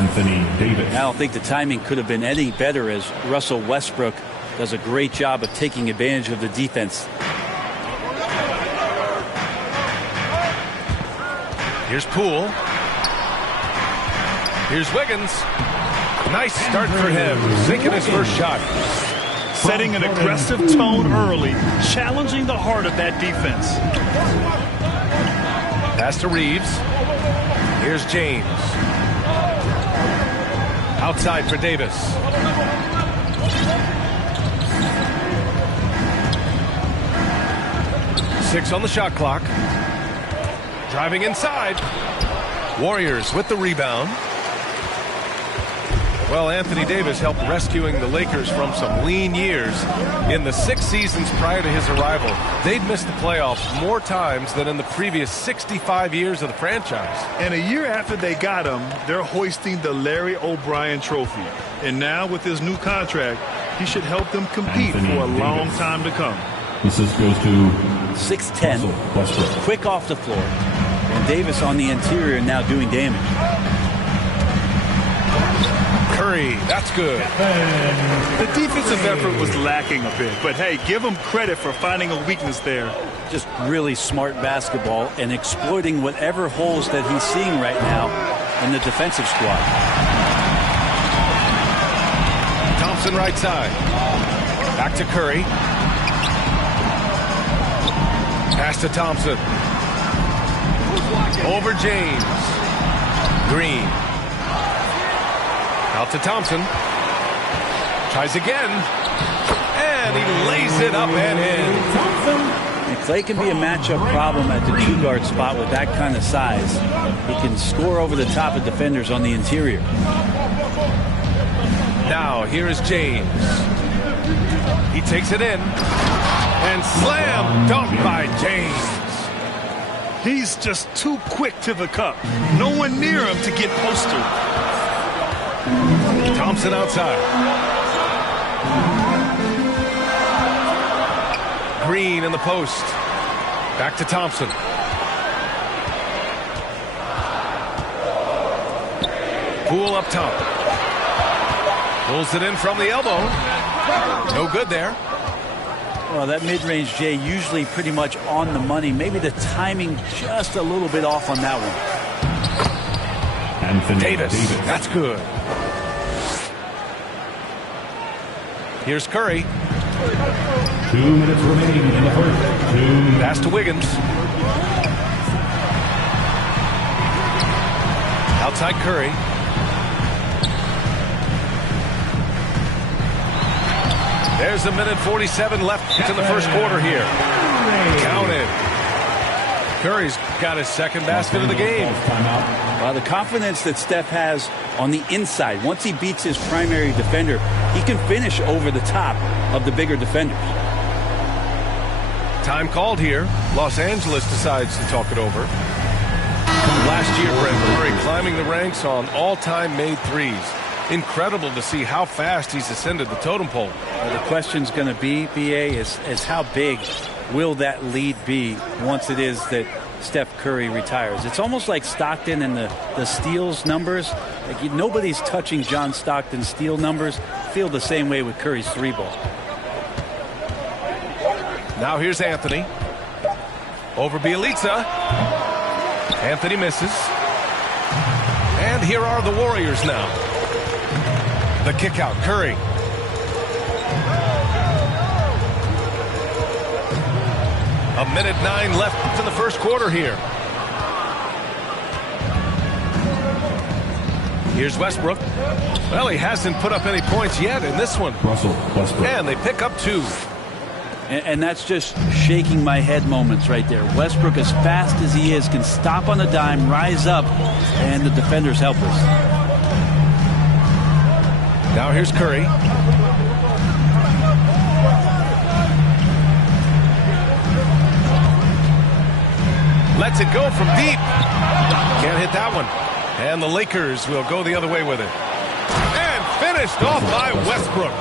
Anthony Davis. I don't think the timing could have been any better, as Russell Westbrook does a great job of taking advantage of the defense. Here's Poole. Here's Wiggins. Nice start for him, sinking his first shot. Setting an aggressive tone early, challenging the heart of that defense. Pass to Reeves. Here's James. Outside for Davis. Six on the shot clock. Driving inside. Warriors with the rebound. Well, Anthony Davis helped rescuing the Lakers from some lean years. In the 6 seasons prior to his arrival, they'd missed the playoffs more times than in the previous 65 years of the franchise. And a year after they got him, they're hoisting the Larry O'Brien Trophy. And now with his new contract, he should help them compete Anthony for a Davis. long time to come. This goes to 6'10", Westbrook. quick off the floor. And Davis on the interior now doing damage. Curry, that's good. The defensive effort was lacking a bit, but hey, give him credit for finding a weakness there. Just really smart basketball and exploiting whatever holes that he's seeing right now in the defensive squad. Thompson right side. Back to Curry. Pass to Thompson. Over James. Green. Out to Thompson. Tries again. And he lays it up and in. And Clay can be a matchup problem at the two-guard spot with that kind of size. He can score over the top of defenders on the interior. Now, here is James. He takes it in. And slam dunk by James. He's just too quick to the cup. No one near him to get postered. Thompson outside. Green in the post. Back to Thompson. Poole up top. Pulls it in from the elbow. No good there. Well, that mid-range, Jay, usually pretty much on the money. Maybe the timing just a little bit off on that one. Anthony Davis. That's good. Here's Curry. 2 minutes remaining in the first. Pass to Wiggins. Outside Curry. There's a minute 47 left in the first quarter here. Counted. Curry's got his second basket of the game. Well, the confidence that Steph has on the inside, once he beats his primary defender, he can finish over the top of the bigger defenders. Time called here. Los Angeles decides to talk it over. Last year, Brent Curry climbing the ranks on all-time made threes. Incredible to see how fast he's ascended the totem pole. Well, the question's going to be, BA, is how big will that lead be once it is that Steph Curry retires? It's almost like Stockton and the steals numbers. Like nobody's touching John Stockton's steal numbers. Feel the same way with Curry's three ball. Now here's Anthony. Over Bielitsa. Anthony misses. And here are the Warriors now. The kick out, Curry. A minute 9 left in the first quarter here. Here's Westbrook. Well, he hasn't put up any points yet in this one. Russell Westbrook. And they pick up 2. And that's just shaking my head moments right there. Westbrook, as fast as he is, can stop on a dime, rise up, and the defender's helpless. Now here's Curry. Lets it go from deep. Can't hit that one. And the Lakers will go the other way with it. And finished off by Westbrook.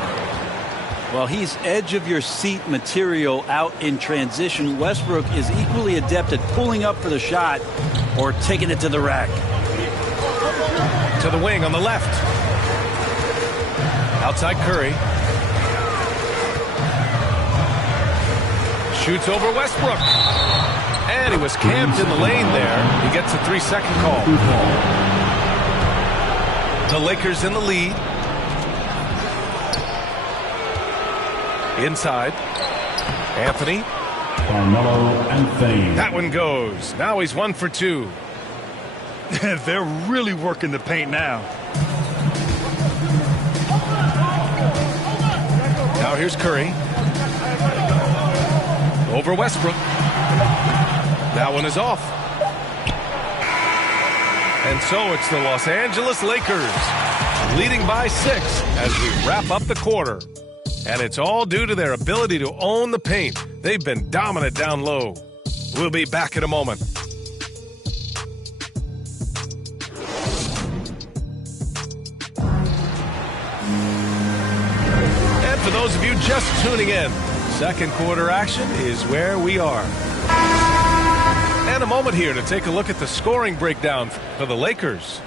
Well, he's edge-of-your-seat material out in transition. Westbrook is equally adept at pulling up for the shot or taking it to the rack. To the wing on the left. Outside Curry. Shoots over Westbrook. And he was camped in the lane there. He gets a 3-second call. The Lakers in the lead. Inside. Anthony. Carmelo Anthony. That one goes. Now he's 1 for 2. They're really working the paint now. Now here's Curry. Over Westbrook. That one is off. And so it's the Los Angeles Lakers leading by 6 as we wrap up the quarter. And it's all due to their ability to own the paint. They've been dominant down low. We'll be back in a moment. And for those of you just tuning in, second quarter action is where we are. And a moment here to take a look at the scoring breakdown for the Lakers.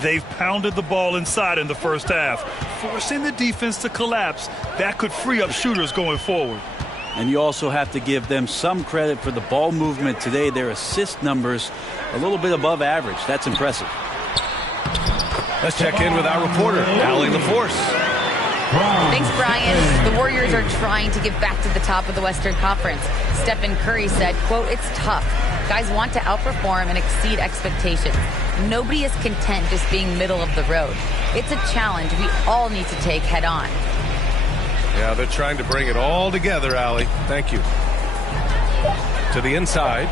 They've pounded the ball inside in the first half, forcing the defense to collapse. That could free up shooters going forward. And you also have to give them some credit for the ball movement today. Their assist numbers a little bit above average. That's impressive. Let's check in with our reporter, Allie LaForce. Thanks, Brian. The Warriors are trying to get back to the top of the Western Conference. Stephen Curry said, quote, "It's tough. Guys want to outperform and exceed expectations. Nobody is content just being middle of the road. It's a challenge we all need to take head on." Yeah, they're trying to bring it all together, Allie. Thank you. To the inside.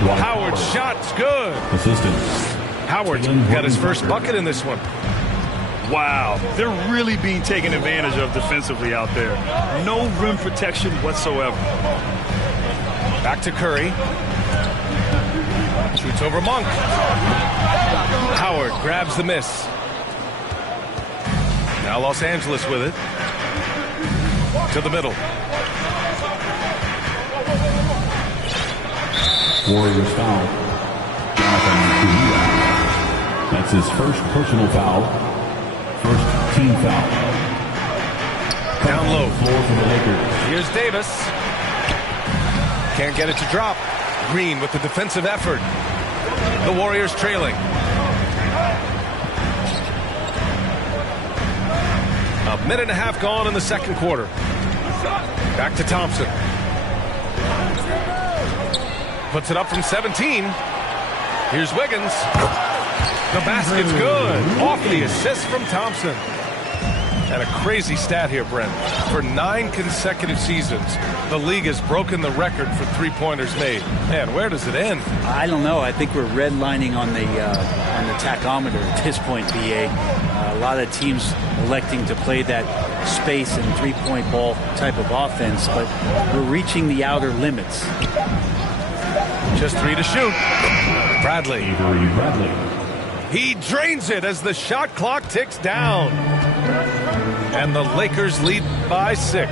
Howard's shot's good. Assistance. Howard's got his first bucket in this one. Wow, they're really being taken advantage of defensively out there. No rim protection whatsoever. Back to Curry. Shoots over Monk. Howard grabs the miss. Now Los Angeles with it. To the middle. Warriors foul. That's his first personal foul. First team foul. Down low. Floor for the Lakers. Here's Davis. Can't get it to drop. Green with the defensive effort. The Warriors trailing. A minute and a half gone in the second quarter. Back to Thompson. Puts it up from 17. Here's Wiggins. The basket's good. Off the assist from Thompson. And a crazy stat here, Brent. For 9 consecutive seasons, the league has broken the record for three-pointers made. Man, where does it end? I don't know. I think we're redlining on the tachometer at this point, BA. A lot of teams electing to play that space and three-point ball type of offense, but we're reaching the outer limits. Just 3 to shoot. Bradley. Avery Bradley. He drains it as the shot clock ticks down. And the Lakers lead by 6.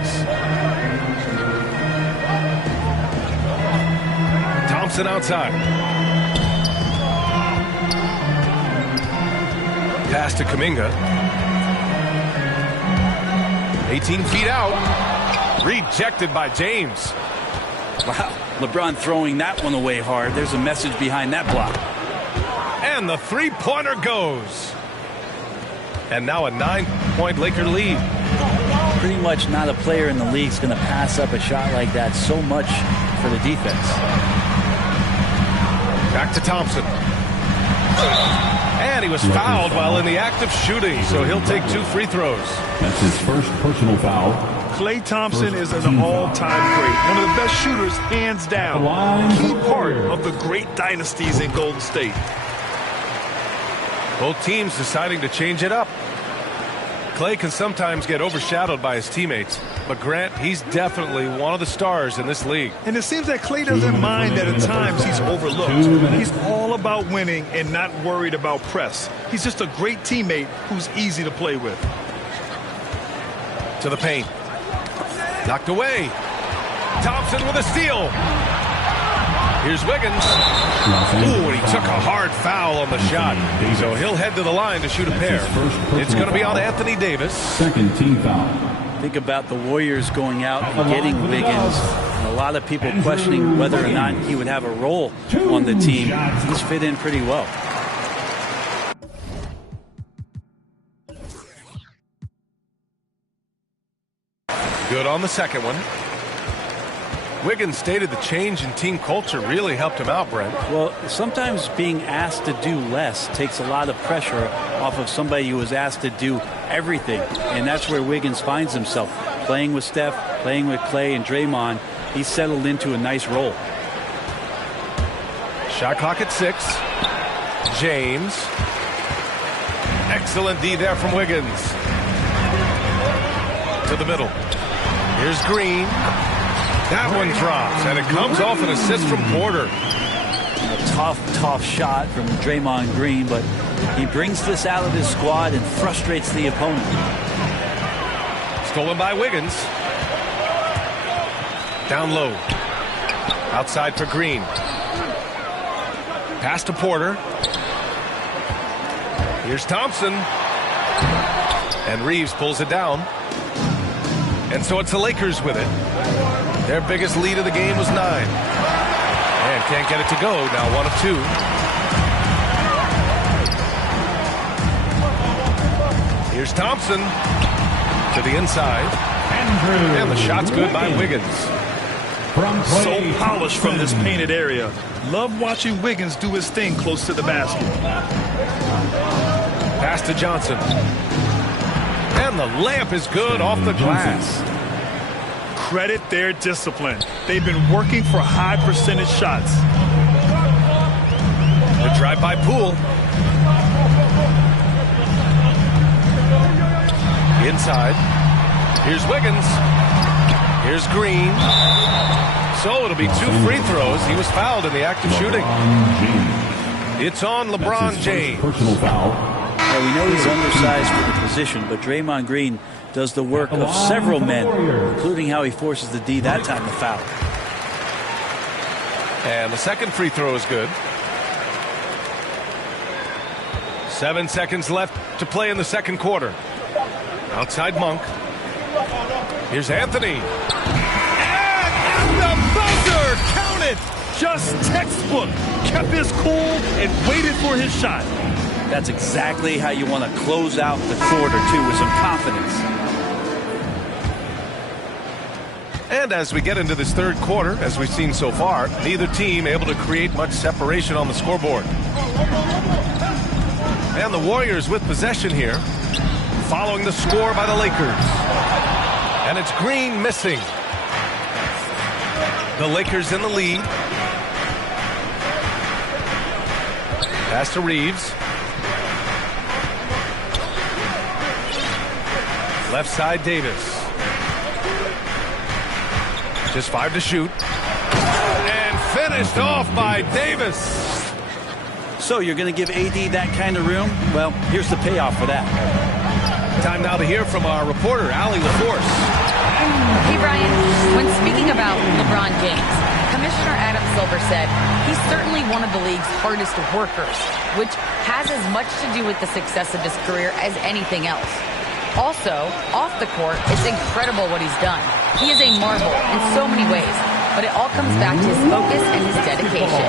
Thompson outside. Pass to Kuminga. 18 feet out. Rejected by James. Wow, LeBron throwing that one away hard. There's a message behind that block. And the three-pointer goes. And now a 9-point Laker lead. Pretty much not a player in the league is going to pass up a shot like that so much for the defense. Back to Thompson. And he was fouled while in the act of shooting, so he'll take 2 free throws. That's his first personal foul. Klay Thompson is an all-time great. One of the best shooters, hands down. Key part of the great dynasties in Golden State. Both teams deciding to change it up. Klay can sometimes get overshadowed by his teammates, but Grant, he's definitely one of the stars in this league. And it seems that Klay doesn't mind that at times he's overlooked. He's all about winning and not worried about press. He's just a great teammate who's easy to play with. To the paint. Knocked away. Thompson with a steal. Here's Wiggins. Ooh, and he took a hard foul on the shot. So he'll head to the line to shoot a pair. It's going to be on Anthony Davis. Second team foul. Think about the Warriors going out and getting Wiggins. And a lot of people questioning whether or not he would have a role on the team. He's fit in pretty well. Good on the second one. Wiggins stated the change in team culture really helped him out, Brent. Well, sometimes being asked to do less takes a lot of pressure off of somebody who was asked to do everything. And that's where Wiggins finds himself. Playing with Steph, playing with Clay and Draymond, he's settled into a nice role. Shot clock at 6. James. Excellent D there from Wiggins. To the middle. Here's Green. That one drops, and it comes off an assist from Porter. A tough shot from Draymond Green, but he brings this out of his squad and frustrates the opponent. Stolen by Wiggins. Down low. Outside for Green. Pass to Porter. Here's Thompson. And Reeves pulls it down. And so it's the Lakers with it. Their biggest lead of the game was 9. And can't get it to go. Now 1 of 2. Here's Thompson to the inside. And the shot's good by Wiggins. So polished from this painted area. Love watching Wiggins do his thing close to the basket. Pass to Johnson. And the layup is good off the glass. Credit their discipline. They've been working for high percentage shots. The drive by Poole. Inside. Here's Wiggins. Here's Green. So it'll be 2 free throws. He was fouled in the act of shooting. It's on LeBron James. Personal foul. Well, we know he's undersized for the position, but Draymond Green does the work of several men, including how he forces the D that time to foul. And the second free throw is good. 7 seconds left to play in the second quarter. Outside Monk. Here's Anthony. And the buzzer! Count it! Just textbook. Kept his cool and waited for his shot. That's exactly how you want to close out the quarter, too, with some confidence. And as we get into this third quarter, as we've seen so far, neither team able to create much separation on the scoreboard. And the Warriors with possession here, following the score by the Lakers. And it's Green missing. The Lakers in the lead. Pass to Reeves. Left side, Davis. Just 5 to shoot. And finished off by Davis. So you're going to give AD that kind of room? Well, here's the payoff for that. Time now to hear from our reporter, Allie LaForce. Hey, Brian. When speaking about LeBron James, Commissioner Adam Silver said he's certainly one of the league's hardest workers, which has as much to do with the success of his career as anything else. Also, off the court, it's incredible what he's done. He is a marvel in so many ways, but it all comes back to his focus and his dedication.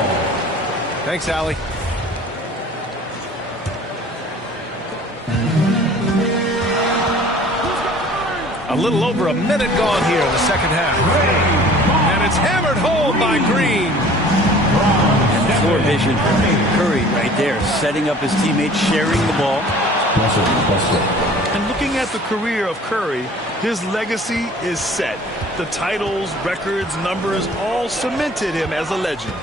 Thanks, Allie. A little over a minute gone here in the second half. And it's hammered home by Green. Floor vision. Curry right there, setting up his teammates, sharing the ball. And looking at the career of Curry, his legacy is set. The titles, records, numbers all cemented him as a legend.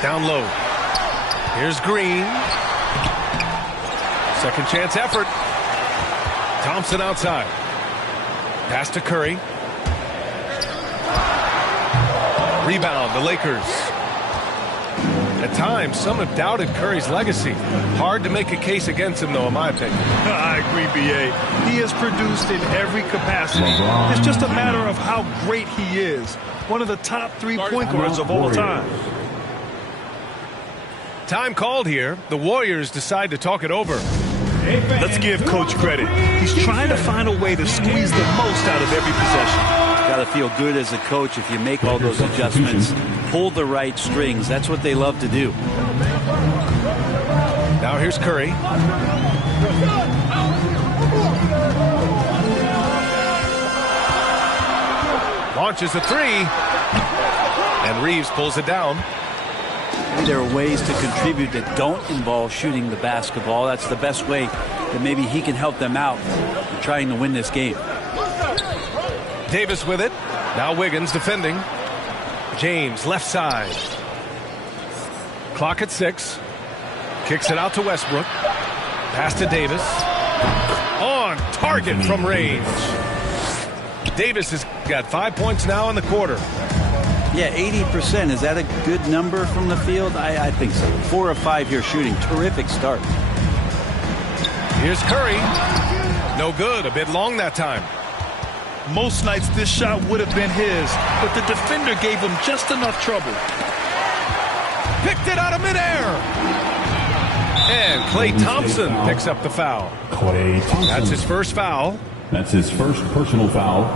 Down low. Here's Green. Second chance effort. Thompson outside. Pass to Curry. Rebound, the Lakers. At times, some have doubted Curry's legacy. Hard to make a case against him, though, in my opinion. I agree, B.A. He has produced in every capacity. It's just a matter of how great he is. One of the top 3 point guards of all time. Time called here. The Warriors decide to talk it over. Let's give Coach credit. He's trying to find a way to squeeze the most out of every possession. Got to feel good as a coach if you make all those adjustments. Pull the right strings. That's what they love to do. Now here's Curry. Launches a 3. And Reeves pulls it down. Maybe there are ways to contribute that don't involve shooting the basketball. That's the best way that maybe he can help them out in trying to win this game. Davis with it. Now Wiggins defending. James left side. Clock at 6. Kicks it out to Westbrook. Pass to Davis. On target from range. Davis has got 5 points now in the quarter. Yeah, 80%. Is that a good number from the field? I think so. 4 of 5 here shooting. Terrific start. Here's Curry. No good. A bit long that time. Most nights this shot would have been his, but the defender gave him just enough trouble. Picked it out of midair. And Klay Thompson picks up the foul. Klay Thompson. That's his first foul. That's his first personal foul.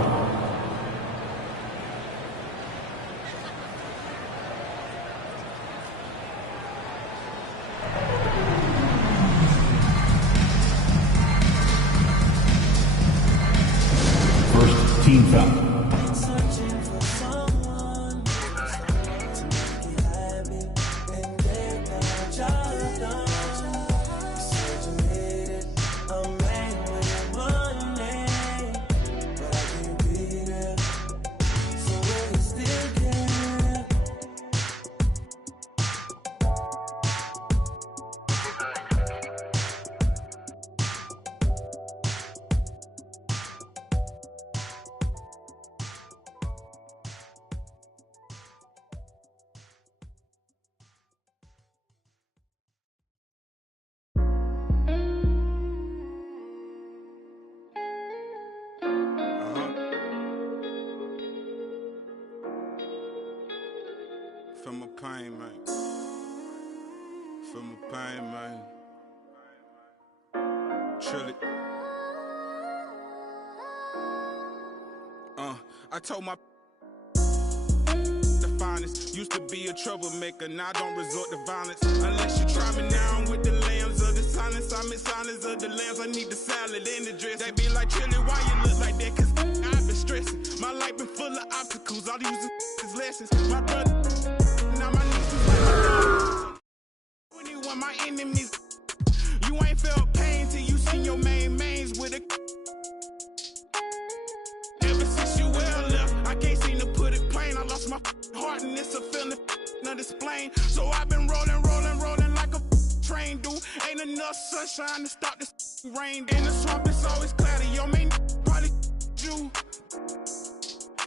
First team foul. Feel my pain, man. Feel my pain, man. Truly. I told my the finest used to be a troublemaker. Now I don't resort to violence unless you try me now. I'm with the lambs of the silence. I'm in silence of the lambs. I need the salad and the dress. They be like, Chili, why you look like that? Cause I've been stressing. My life been full of obstacles. All these is lessons. My brother. Now my niece is like my dog. 21, my enemies. You ain't felt pain till you seen your mains with a. Ever since you well left, I can't seem to put it plain. I lost my heart and it's a feeling not explain. So I've been rolling like a train, dude. Ain't enough sunshine to stop this rain. In the swamp, it's always cloudy. Your main probably you.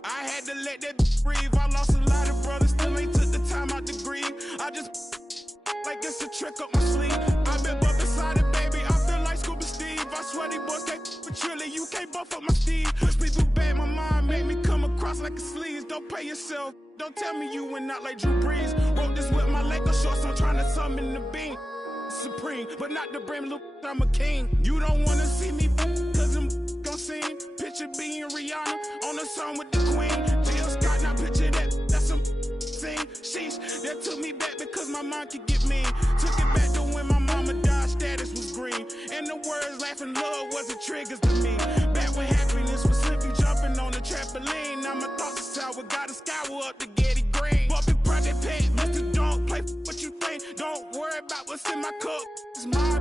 I had to let that breathe. I lost a lot of brothers, still ain't took the time out to grieve. I just like it's a trick up my sleeve. I've been bumping beside it, baby. I feel like Scuba Steve. I swear these boys can't but Trilly. You can't buff up my Steve. Push me through bad, my mind made me come across like a sleaze. Don't pay yourself. Don't tell me you went out like Drew Brees. Wrote this with my Laker shorts. I'm trying to summon the beam. Supreme, but not the brim. Look, I'm a king. You don't wanna see me, cause I'm gon' sing. Picture being Rihanna on the song with the Queen. Jill Scott, now picture that. That's some scene. Sheesh, that took me back because my mind could get mean. Took it back to when my mama died, status was green. And the words laughing love wasn't triggers to me. Back when happiness was simply jumping on the trampoline. Now my thoughts are sour, gotta scour up to Getty Green. Bumping Project Pet, Mr. Don't play what you think. Don't worry about what's in my cup. It's my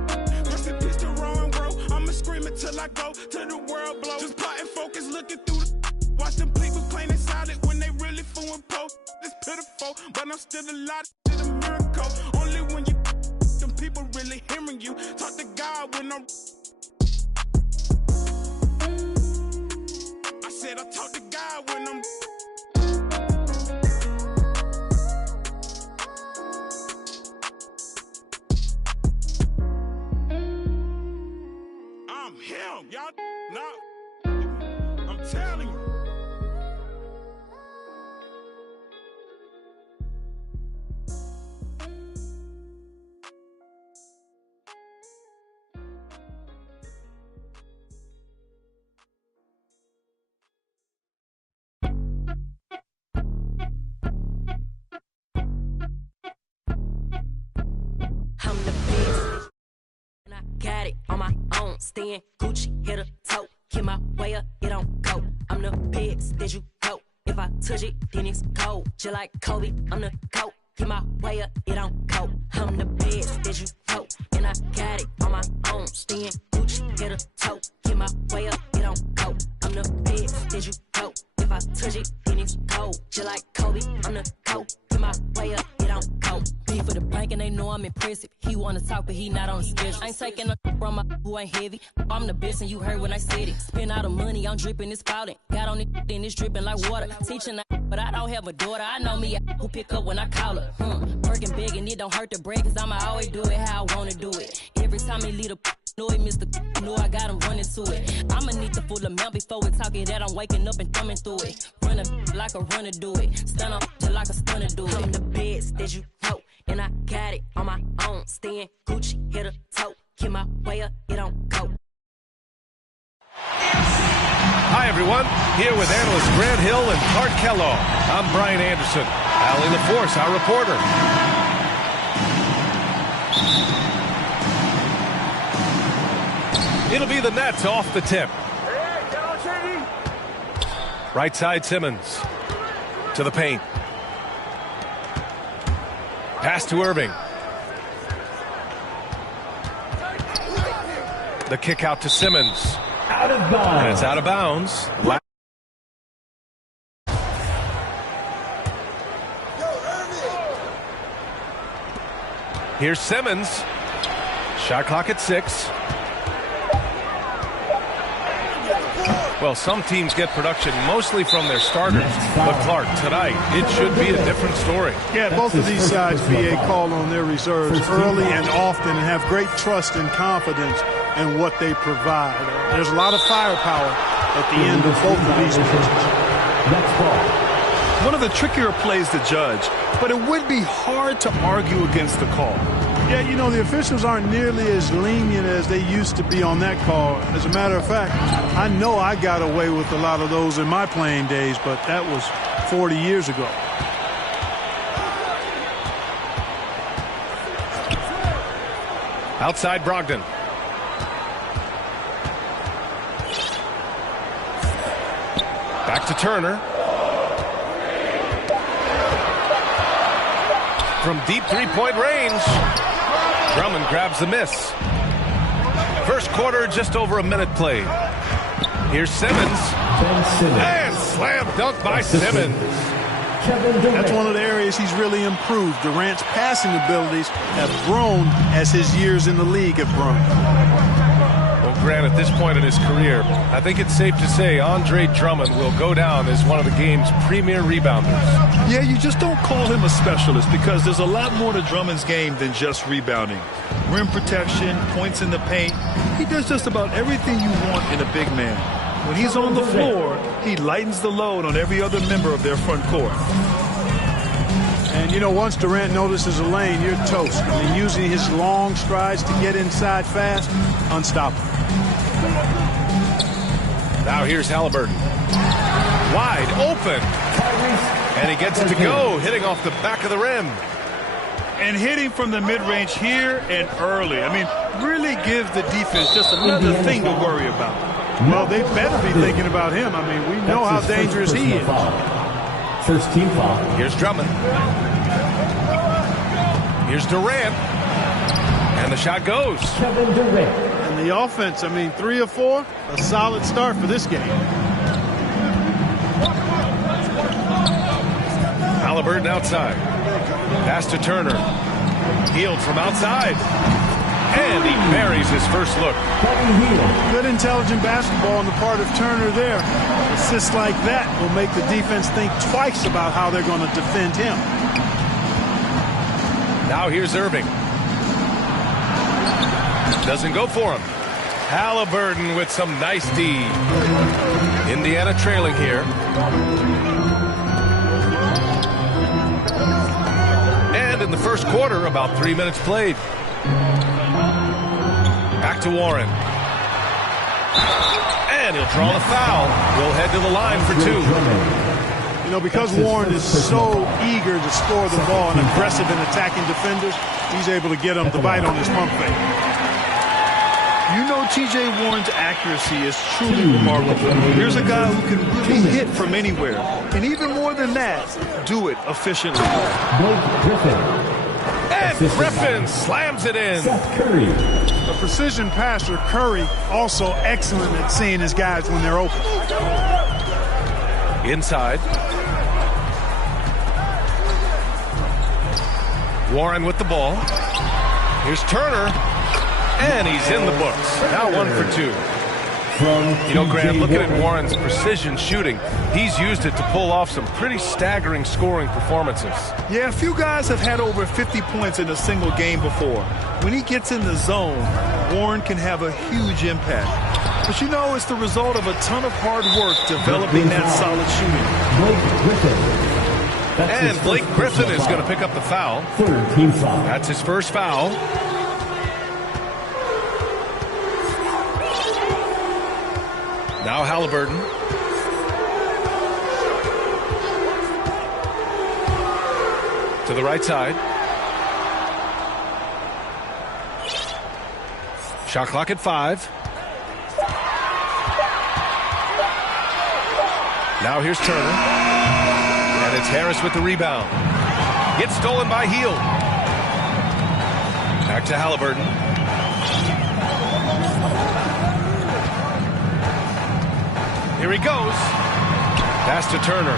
rest in peace to Rowan Road. I'ma scream it till I go till the world blows. Just plotting focus, looking through the watch them people plain and solid when they really fool and post. It's pitiful, but I'm still alive. It's a miracle. Only when you them people really hearing you. Talk to God when I'm. I said I talk to God when I'm. staying Gucci, hit a toe. Keep my way up, it don't go. I'm the pigs that you go. If I touch it, then it's cold. Just like Kobe, I'm the coat. Keep my way up, it don't go. I'm the pigs that you go. And I got it on my own. Staying Gucci, hit a toe. Keep my way up, it don't go. I'm the pigs that you go. If I touch it, then it's cold. Just like Kobe, I'm the coat. Keep my way up, it don't go. Beef for the bank and they know I'm impressive. He wanna talk, but he not on the schedule. I ain't taking a from my who ain't heavy. I'm the best and you heard when I said it. Spend all the money, I'm dripping, it's spouting. Got on it, then it's dripping like water. Teaching but I don't have a daughter. I know me who pick up when I call her. Working big and it don't hurt to break, cause I'ma always do it how I wanna do it. Every time he lead a know he missed the know I got him running to it. I'ma need the full amount before we talking that I'm waking up and thumbing through it. Run a like a runner do it. Stun up like a stunner do it. I'm the best that you know, and I got it on my own. Staying Gucci, hit a toe. Keep my way up, it don't go. Hi, everyone. Here with analysts Grant Hill and Clark Kellogg. I'm Brian Anderson. Allie LaForce, our reporter. It'll be the Nets off the tip. Right side Simmons. To the paint. Pass to Irving. The kick out to Simmons. Out of bounds. And it's out of bounds. Here's Simmons. Shot clock at 6. Well, some teams get production mostly from their starters. But Clark, tonight, it should be a different story. Yeah, both of these sides, BA, call on their reserves early and often and have great trust and confidence in what they provide. There's a lot of firepower at the end of both of these matches. One of the trickier plays to judge, but it would be hard to argue against the call. Yeah, you know, the officials aren't nearly as lenient as they used to be on that call. As a matter of fact, I know I got away with a lot of those in my playing days, but that was 40 years ago. Outside Brogdon. Back to Turner. From deep three-point range. Drummond grabs the miss. First quarter, just over a minute played. Here's Simmons. And slam dunk by Simmons. That's one of the areas he's really improved. Durant's passing abilities have grown as his years in the league have grown. Well, Grant, at this point in his career, I think it's safe to say Andre Drummond will go down as one of the game's premier rebounders. Yeah, you just don't call him a specialist because there's a lot more to Drummond's game than just rebounding. Rim protection, points in the paint. He does just about everything you want in a big man. When he's on the floor, he lightens the load on every other member of their front court. And, you know, once Durant notices a lane, you're toast. I mean, using his long strides to get inside fast, unstoppable. Now here's Halliburton. Wide open. And he gets it to go, hitting off the back of the rim. And hitting from the mid-range here and early. I mean, really gives the defense just another thing to worry about. Well, they better be thinking about him. I mean, we know how dangerous he is. First team foul. Here's Drummond. Here's Durant. And the shot goes. Kevin Durant. And the offense, I mean, 3 of 4, a solid start for this game. Halliburton outside. Pass to Turner. Healed from outside. And he buries his first look. Good intelligent basketball on the part of Turner there. Assists like that will make the defense think twice about how they're going to defend him. Now here's Irving. Doesn't go for him. Halliburton with some nice D. Indiana trailing here. And in the first quarter, about 3 minutes played. Back to Warren. And he'll draw the foul. We'll head to the line for 2. You know, because Warren is so eager to score the ball and aggressive in attacking defenders, he's able to get them to bite on his pump fake. You know T.J. Warren's accuracy is truly remarkable. Here's a guy who can really hit from anywhere. And even more than that, do it efficiently. And Griffin slams it in. A precision passer, Curry, also excellent at seeing his guys when they're open. Inside. Warren with the ball. Here's Turner. And he's in the books. Now 1 for 2. You know, Grant, looking at Warren's precision shooting, he's used it to pull off some pretty staggering scoring performances. Yeah, a few guys have had over 50 points in a single game before. When he gets in the zone, Warren can have a huge impact. But you know, it's the result of a ton of hard work developing that solid shooting. And Blake Griffin is going to pick up the foul. Third team foul. That's his first foul. Now Halliburton. To the right side. Shot clock at 5. Now here's Turner. And it's Harris with the rebound. Gets stolen by Hield. Back to Halliburton. Here he goes. Pass to Turner.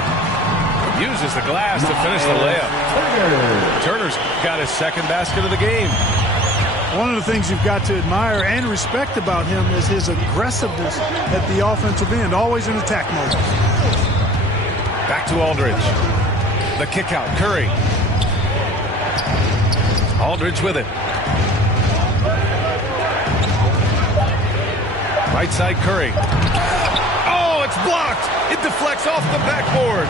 Uses the glass to finish the layup. Turner's got his second basket of the game. One of the things you've got to admire and respect about him is his aggressiveness at the offensive end, always in attack mode. Back to Aldridge. The kick out. Curry. Aldridge with it. Right side Curry. Oh, it's blocked. It deflects off the backboard.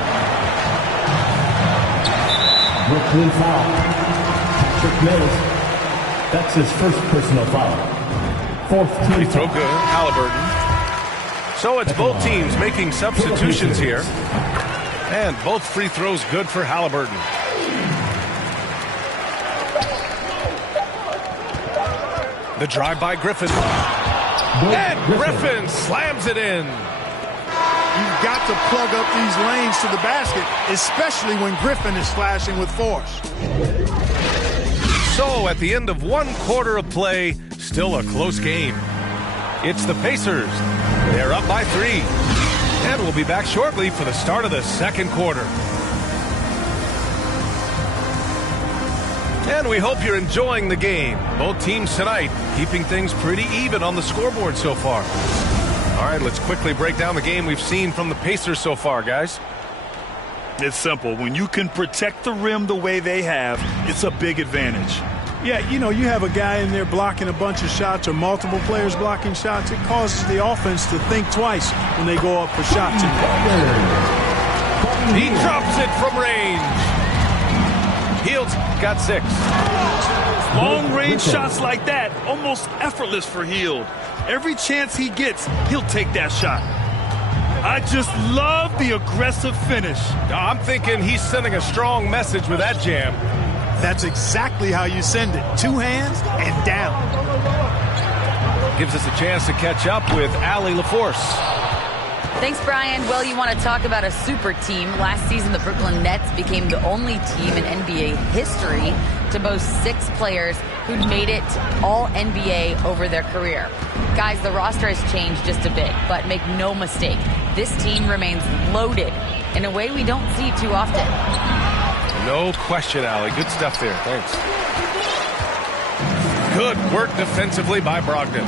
Brooklyn foul. Patrick Mills. That's his first personal foul. Fourth team Free throw good. Halliburton. So it's both teams making substitutions here. And both free throws good for Halliburton. The drive by Griffin. And Griffin slams it in. You've got to plug up these lanes to the basket, especially when Griffin is flashing with force. So at the end of 1 quarter of play, still a close game. It's the Pacers. They're up by 3. And we'll be back shortly for the start of the second quarter. And we hope you're enjoying the game. Both teams tonight keeping things pretty even on the scoreboard so far. All right, let's quickly break down the game we've seen from the Pacers so far, guys. It's simple. When you can protect the rim the way they have, it's a big advantage. Yeah, you know, you have a guy in there blocking a bunch of shots or multiple players blocking shots. It causes the offense to think twice when they go up for shots. He drops it from range. Hield's got 6. Long-range shots like that, almost effortless for Hield. Every chance he gets, he'll take that shot. I just love the aggressive finish. I'm thinking he's sending a strong message with that jam. That's exactly how you send it. 2 hands and down. Gives us a chance to catch up with Allie LaForce. Thanks, Brian. Well, you want to talk about a super team. Last season, the Brooklyn Nets became the only team in NBA history to boast 6 players who'd made it all NBA over their career. Guys, the roster has changed just a bit, but make no mistake, this team remains loaded in a way we don't see too often. No question, Allie. Good stuff there. Thanks. Good work defensively by Brogdon.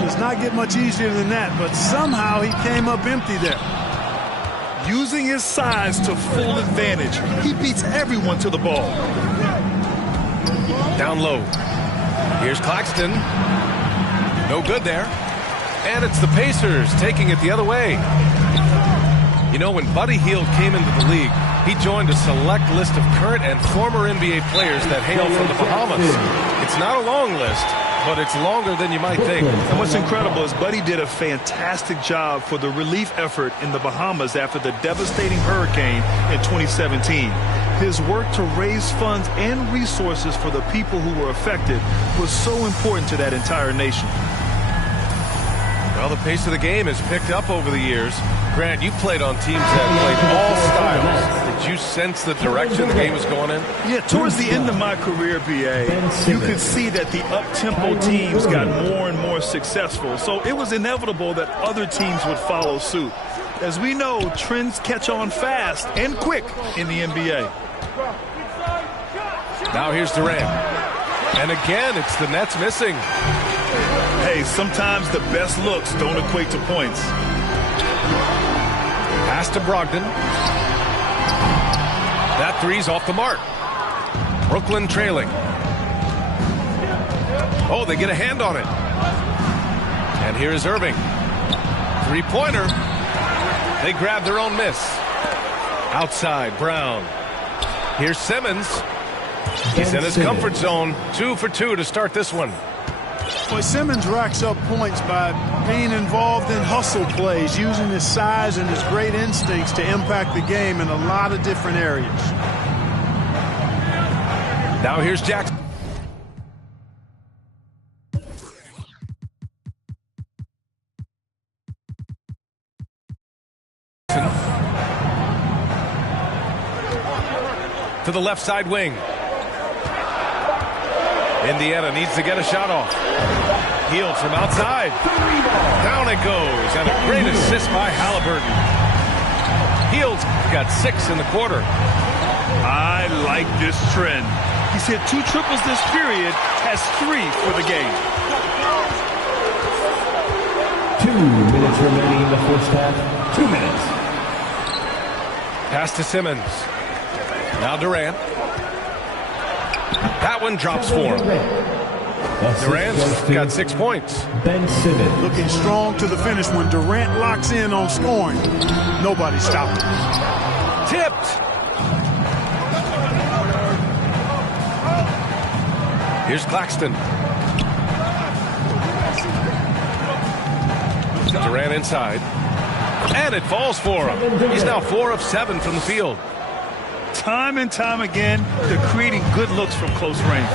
Does not get much easier than that, but somehow he came up empty there. Using his size to full advantage, he beats everyone to the ball. Down low. Here's Claxton. No good there. And it's the Pacers taking it the other way. You know, when Buddy Hield came into the league, he joined a select list of current and former NBA players that hail from the Bahamas. It's not a long list, but it's longer than you might think. And what's incredible is Buddy did a fantastic job for the relief effort in the Bahamas after the devastating hurricane in 2017. His work to raise funds and resources for the people who were affected was so important to that entire nation. Well, the pace of the game has picked up over the years. Grant, you played on teams that played all styles. Did you sense the direction the game was going in? Yeah, towards the end of my career, BA, you could see that the up-tempo teams got more and more successful. So it was inevitable that other teams would follow suit. As we know, trends catch on fast and quick in the NBA. Now here's Durant. And again, it's the Nets missing. Hey, sometimes the best looks don't equate to points. Pass to Brogdon. That three's off the mark. Brooklyn trailing. Oh, they get a hand on it. And here is Irving. Three-pointer. They grab their own miss. Outside, Brown. Here's Simmons. He's in his comfort zone. 2 for 2 to start this one. Boy, Simmons racks up points by being involved in hustle plays, using his size and his great instincts to impact the game in a lot of different areas. Now here's Jackson. To the left side wing. Indiana needs to get a shot off. Healed from outside. Down it goes. And a great assist by Halliburton. Heald's got 6 in the quarter. I like this trend. He's hit 2 triples this period, has 3 for the game. 2 minutes remaining in the first half. 2 minutes. Pass to Simmons. Now Durant. That one drops for him. Durant's got 6 points. Ben Simmons looking strong to the finish. When Durant locks in on scoring, nobody's stopping. Tipped. Here's Claxton. Durant inside. And it falls for him. He's now 4 of 7 from the field. Time and time again, they're creating good looks from close range.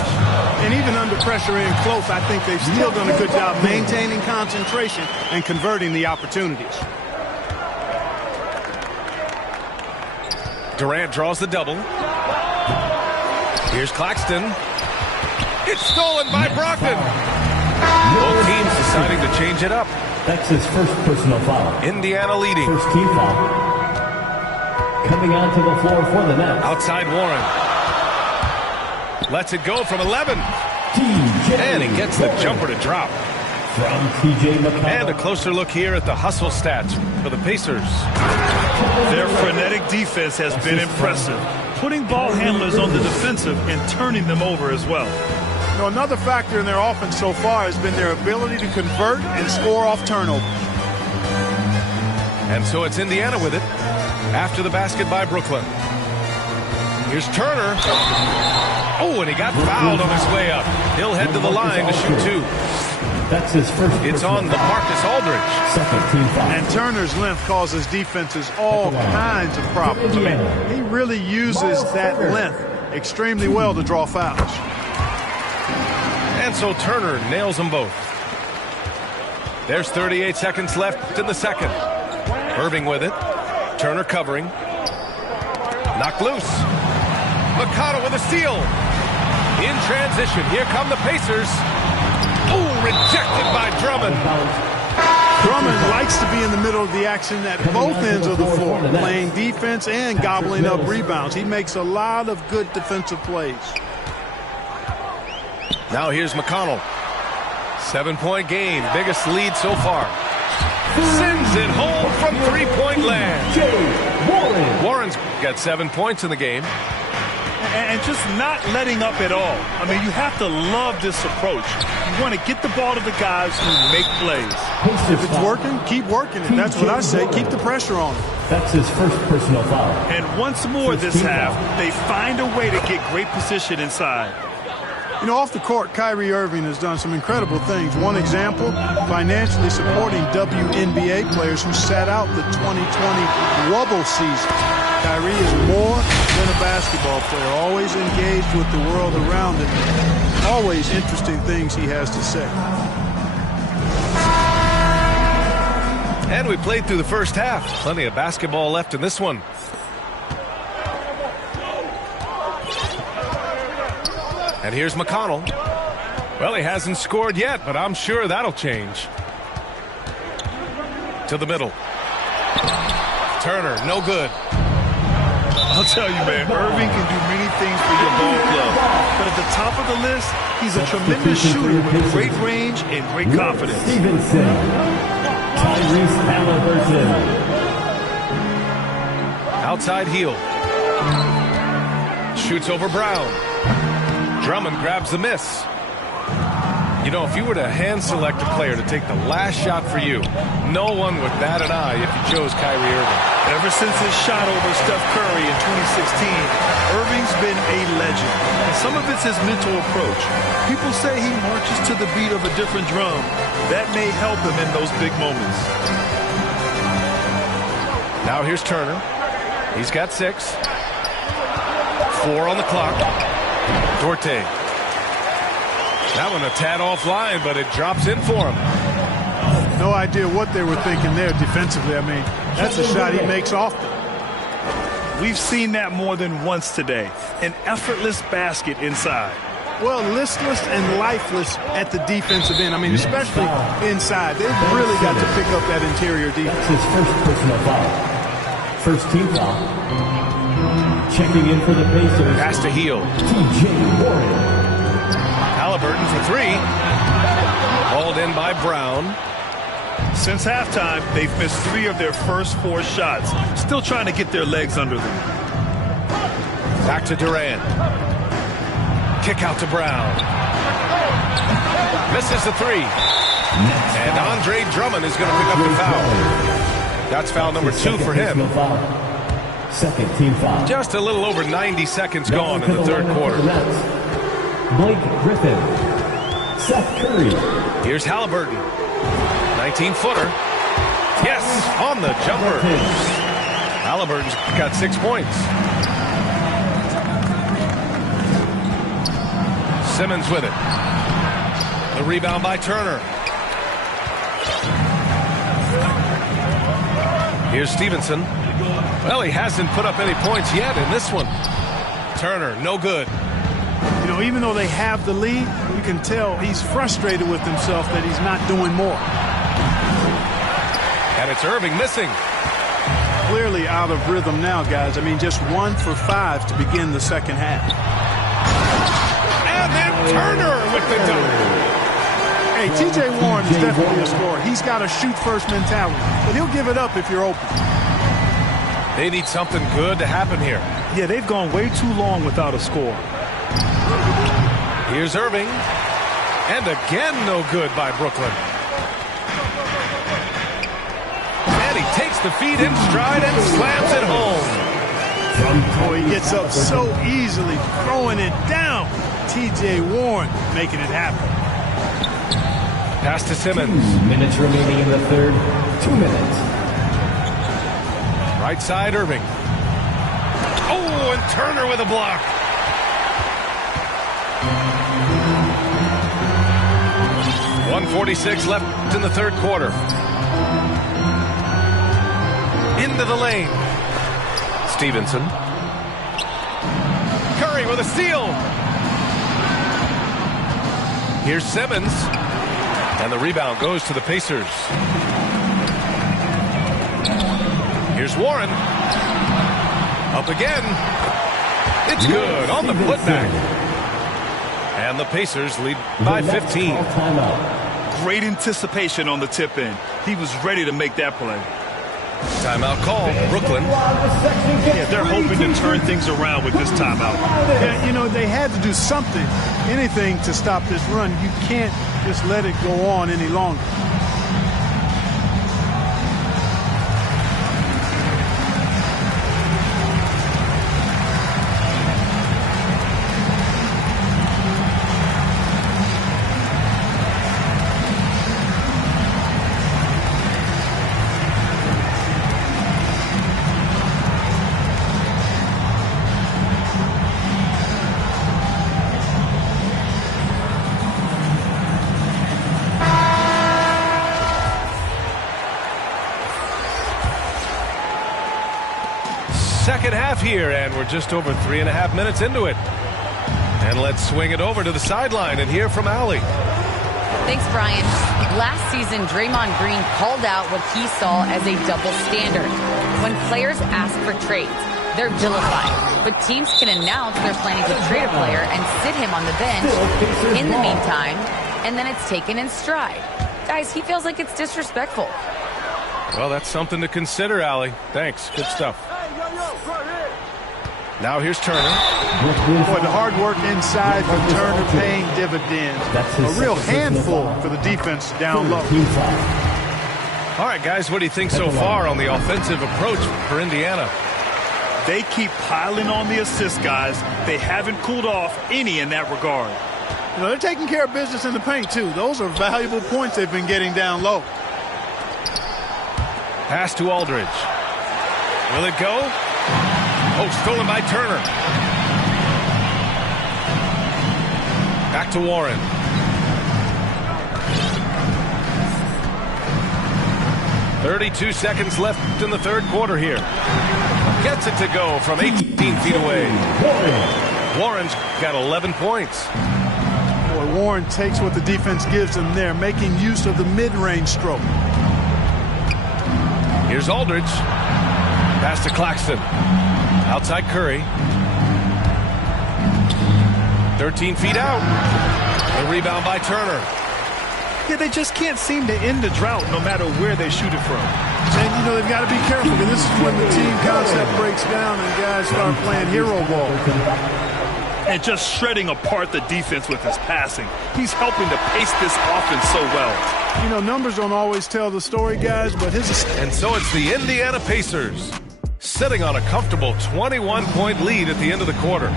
And even under pressure in close, I think they've still done a good job maintaining concentration and converting the opportunities. Durant draws the double. Here's Claxton. It's stolen by Brogdon. Both teams deciding to change it up. That's his first personal foul. Indiana leading. First team foul. Coming onto the floor for the Nets. Outside Warren. Lets it go from 11. And he gets the jumper to drop. From TJ McConnell. And a closer look here at the hustle stats for the Pacers. Their frenetic defense has been impressive, putting ball handlers on the defensive and turning them over as well. You know, another factor in their offense so far has been their ability to convert and score off turnovers. And so it's Indiana with it after the basket by Brooklyn. Here's Turner. Oh, and he got fouled on his way up. He'll head to the line to shoot 2. That's his first. It's on LaMarcus Aldridge. Second team foul. And Turner's length causes defenses all kinds of problems. I mean, he really uses that length extremely well to draw fouls. And so Turner nails them both. There's 38 seconds left in the second. Irving with it. Turner covering. Knocked loose. McConnell with a steal. In transition, here come the Pacers. Oh, rejected by Drummond. Drummond likes to be in the middle of the action at both ends of the floor, playing defense and gobbling up rebounds. He makes a lot of good defensive plays. Now here's McConnell. 7-point game, biggest lead so far. Sends it home from three-point land. Warren's got 7 points in the game. And just not letting up at all. I mean, you have to love this approach. You want to get the ball to the guys who make plays. If it's working, keep working it. That's what I say. Keep the pressure on him. That's his first personal foul. And once more this half, they find a way to get great position inside. You know, off the court, Kyrie Irving has done some incredible things. One example, financially supporting WNBA players who sat out the 2020 Wubble season. Kyrie is more been a basketball player, always engaged with the world around him. Always interesting things he has to say. And we played through the first half. Plenty of basketball left in this one. And here's McConnell. Well, he hasn't scored yet, but I'm sure that'll change. To the middle. Turner, no good. I'll tell you, man, Irving can do many things for your ball club. But at the top of the list, he's a tremendous shooter with great range and great confidence. Stevenson. Tyrese Halliburton. Outside heel. Shoots over Brown. Drummond grabs the miss. You know, if you were to hand select a player to take the last shot for you, no one would bat an eye if you chose Kyrie Irving. Ever since his shot over Steph Curry in 2016, Irving's been a legend. And some of it's his mental approach. People say he marches to the beat of a different drum. That may help him in those big moments. Now here's Turner. He's got 6. 4 on the clock. Dorte. That one a tad offline, but it drops in for him. No idea what they were thinking there defensively. I mean, that's a shot he makes often. We've seen that more than once today. An effortless basket inside. Well, listless and lifeless at the defensive end. I mean, especially inside. They've really got to pick up that interior defense. That's his first personal foul. First team foul. Checking in for the Pacers. Pass to heel. T.J. Warren. Halliburton for 3. Hauled in by Brown. Since halftime, they've missed 3 of their first 4 shots. Still trying to get their legs under them. Back to Durant. Kick out to Brown. Misses the 3. And Andre Drummond is going to pick up the foul. That's foul number 2 for him. Second team foul. Just a little over 90 seconds gone in the third quarter. Blake Griffin. Seth Curry. Here's Halliburton. 19-footer. Yes, on the jumper. Halliburton's got 6 points. Simmons with it. The rebound by Turner. Here's Stevenson. Well, he hasn't put up any points yet in this one. Turner, no good. You know, even though they have the lead, you can tell he's frustrated with himself that he's not doing more. And it's Irving missing. Clearly out of rhythm now, guys. I mean, just 1 for 5 to begin the second half. And then Turner with the dunk. Hey, T.J. Warren is definitely a scorer. He's got a shoot-first mentality, but he'll give it up if you're open. They need something good to happen here. Yeah, they've gone way too long without a score. Here's Irving. And again, no good by Brooklyn. And he takes the feed in stride and slams it home. Oh, he gets up so easily, throwing it down. T.J. Warren making it happen. Pass to Simmons. 2 minutes remaining in the third. 2 minutes. Right side, Irving. Oh, and Turner with a block. .146 left in the third quarter. Into the lane. Stevenson. Curry with a steal. Here's Simmons. And the rebound goes to the Pacers. Here's Warren. Up again. It's good on the putback. And the Pacers lead by 15. Great anticipation on the tip in. He was ready to make that play. Timeout call, Brooklyn. Yeah, they're hoping to turn things around with this timeout. Yeah, you know, they had to do something, anything to stop this run. You can't just let it go on any longer. here, and we're just over 3.5 minutes into it. And let's swing it over to the sideline and hear from Allie. Thanks, Brian. Last season, Draymond Green called out what he saw as a double standard. When players ask for trades, they're vilified. But teams can announce they're planning to trade a player and sit him on the bench in the meantime, and then it's taken in stride. Guys, he feels like it's disrespectful. Well, that's something to consider, Allie. Thanks. Good stuff. Now here's Turner. Boy, the hard work inside from Turner paying dividends. A real handful for the defense down low. All right, guys, what do you think so far on the offensive approach for Indiana? They keep piling on the assist, guys. They haven't cooled off any in that regard. You know, they're taking care of business in the paint, too. Those are valuable points they've been getting down low. Pass to Aldridge. Will it go? Oh, stolen by Turner. Back to Warren. "32 seconds left in the third quarter here. Gets it to go from 18 feet away. Warren's got 11 points. Boy, Warren takes what the defense gives him there, making use of the mid-range stroke. Here's Aldridge. Pass to Claxton. Outside Curry. 13 feet out. A rebound by Turner. Yeah, they just can't seem to end the drought no matter where they shoot it from. And, you know, they've got to be careful, because this is when the team concept breaks down and guys start playing hero ball. And just shredding apart the defense with his passing. He's helping to pace this offense so well. You know, numbers don't always tell the story, guys, but his... And so it's the Indiana Pacers, sitting on a comfortable 21-point lead at the end of the quarter.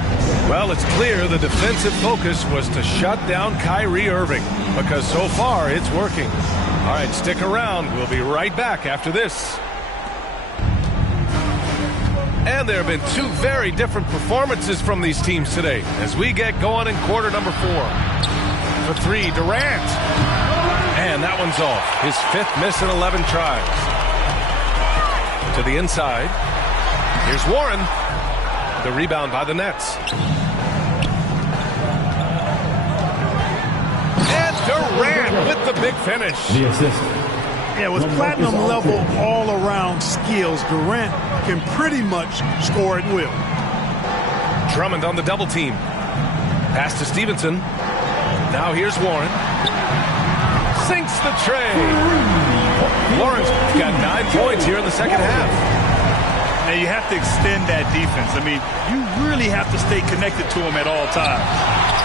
Well, it's clear the defensive focus was to shut down Kyrie Irving, because so far it's working. All right, stick around. We'll be right back after this. And there have been two very different performances from these teams today as we get going in quarter number 4. For 3, Durant. And that one's off. His 5th miss in 11 tries. To the inside. Here's Warren. The rebound by the Nets. And Durant with the big finish. The assist. Yeah, with platinum-level all-around skills, Durant can pretty much score at will. Drummond on the double team. Pass to Stevenson. Now here's Warren. Sinks the tray. Warren's got 9 points here in the second half. Now you have to extend that defense. I mean, you really have to stay connected to him at all times.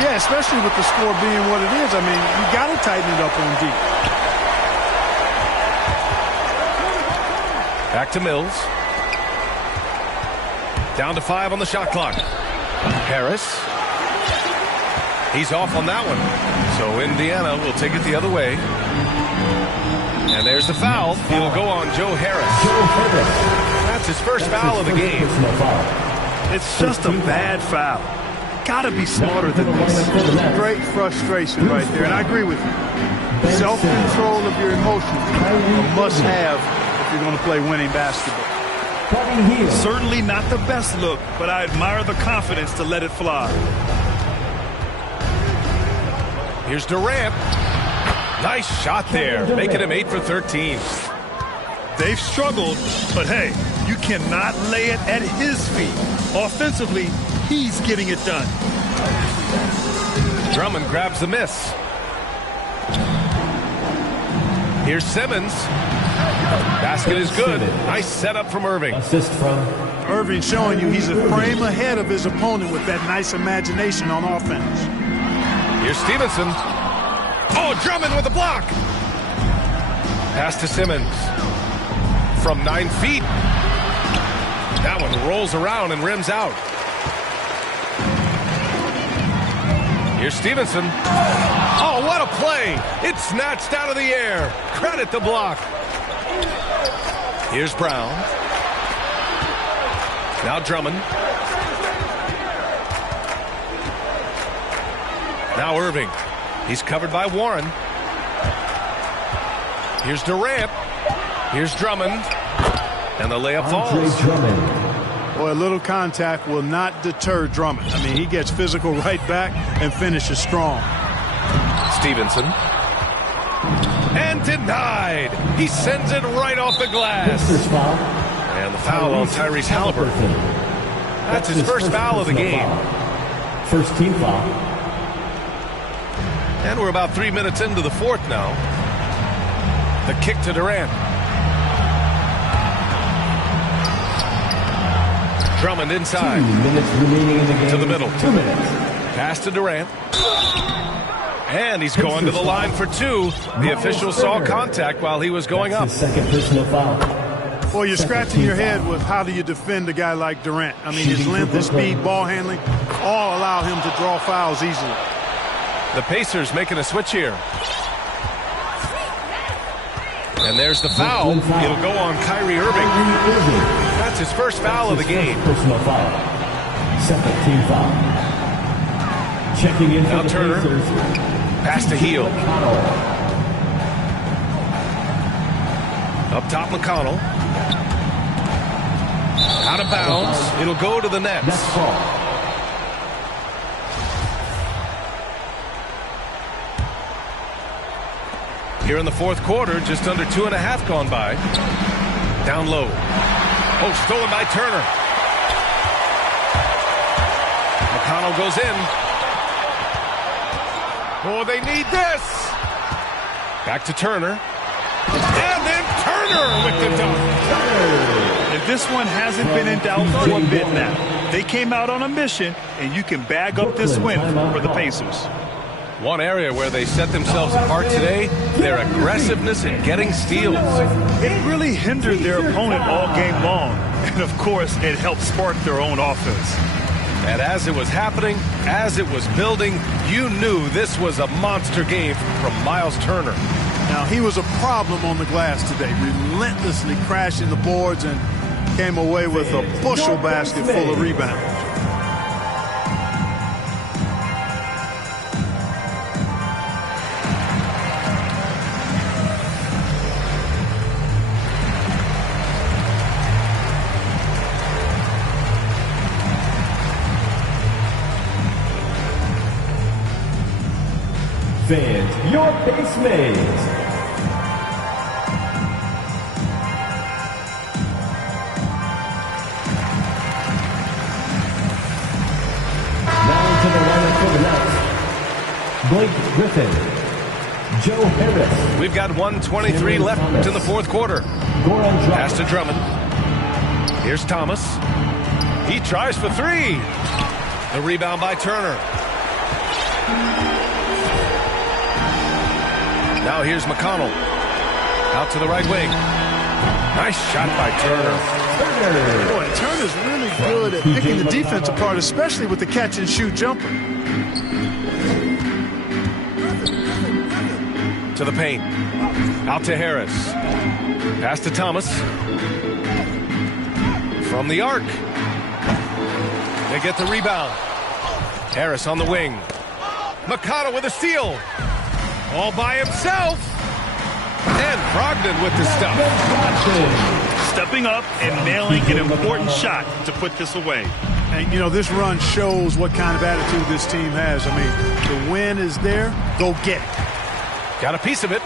Yeah, especially with the score being what it is. I mean, you got to tighten it up on deep. Back to Mills. Down to 5 on the shot clock. Harris. He's off on that one. So Indiana will take it the other way. And there's the foul. It'll go on Joe Harris. That's his first foul of the game. It's just a bad foul. Gotta be smarter than this. Great frustration right there, and I agree with you. Self-control of your emotions, a must-have if you're going to play winning basketball. Certainly not the best look, but I admire the confidence to let it fly. Here's Durant. Nice shot there, making him 8 for 13. They've struggled, but hey, you cannot lay it at his feet. Offensively, he's getting it done. Drummond grabs the miss. Here's Simmons. Basket is good. Nice setup from Irving. Assist from Irving showing you he's a frame ahead of his opponent with that nice imagination on offense. Here's Stevenson. Oh, Drummond with a block. Pass to Simmons. From 9 feet. That one rolls around and rims out. Here's Stevenson. Oh, what a play. It's snatched out of the air. Credit the block. Here's Brown. Now Drummond. Now Irving. He's covered by Warren. Here's Durant. Here's Drummond. And the layup falls. Boy, a little contact will not deter Drummond. I mean, he gets physical right back and finishes strong. Stevenson. And denied. He sends it right off the glass. And the foul on Tyrese Halliburton. That's his first foul of the game. First team foul. And we're about 3 minutes into the fourth now. The kick to Durant. Drummond inside. 2 minutes remaining in the game. To the middle. 2 minutes. Pass to Durant. And he's going to the line for two. The official saw contact while he was going up. His second personal foul. Well, you're scratching your head with how do you defend a guy like Durant. I mean, his length, his speed, ball handling, all allow him to draw fouls easily. The Pacers making a switch here. And there's the foul. It'll go on Kyrie Irving. That's his first foul of the game. Personal foul. Second team foul. Checking in Now for the Turner. Pacers. Pass to Heel. Up top, McConnell. Out of bounds. It'll go to the Nets. Next ball. Here in the fourth quarter, just under 2.5 gone by. Down low. Oh, stolen by Turner. McConnell goes in. Oh, they need this. Back to Turner. And then Turner with the dunk. And this one hasn't been in doubt for a bit now. They came out on a mission, and you can bag up this win for the Pacers. One area where they set themselves apart today, their aggressiveness in getting steals. It really hindered their opponent all game long. And, of course, it helped spark their own offense. And as it was happening, as it was building, you knew this was a monster game from Miles Turner. Now, he was a problem on the glass today, relentlessly crashing the boards and came away with a bushel basket full of rebounds. Fans, your base mates. Now to the lineup for the Nets. Blake Griffin, Joe Harris. We've got 1:23 left in the fourth quarter. Pass to Drummond. Here's Thomas. He tries for three. The rebound by Turner. Now here's McConnell. Out to the right wing. Nice shot by Turner. Boy, Turner's really good at picking the defense apart, especially with the catch-and-shoot jumper. To the paint. Out to Harris. Pass to Thomas. From the arc. They get the rebound. Harris on the wing. McConnell with a steal. All by himself. And Brogdon with the stuff. Stepping up and nailing an important shot to put this away. And, you know, this run shows what kind of attitude this team has. I mean, the win is there. Go get it. Got a piece of it.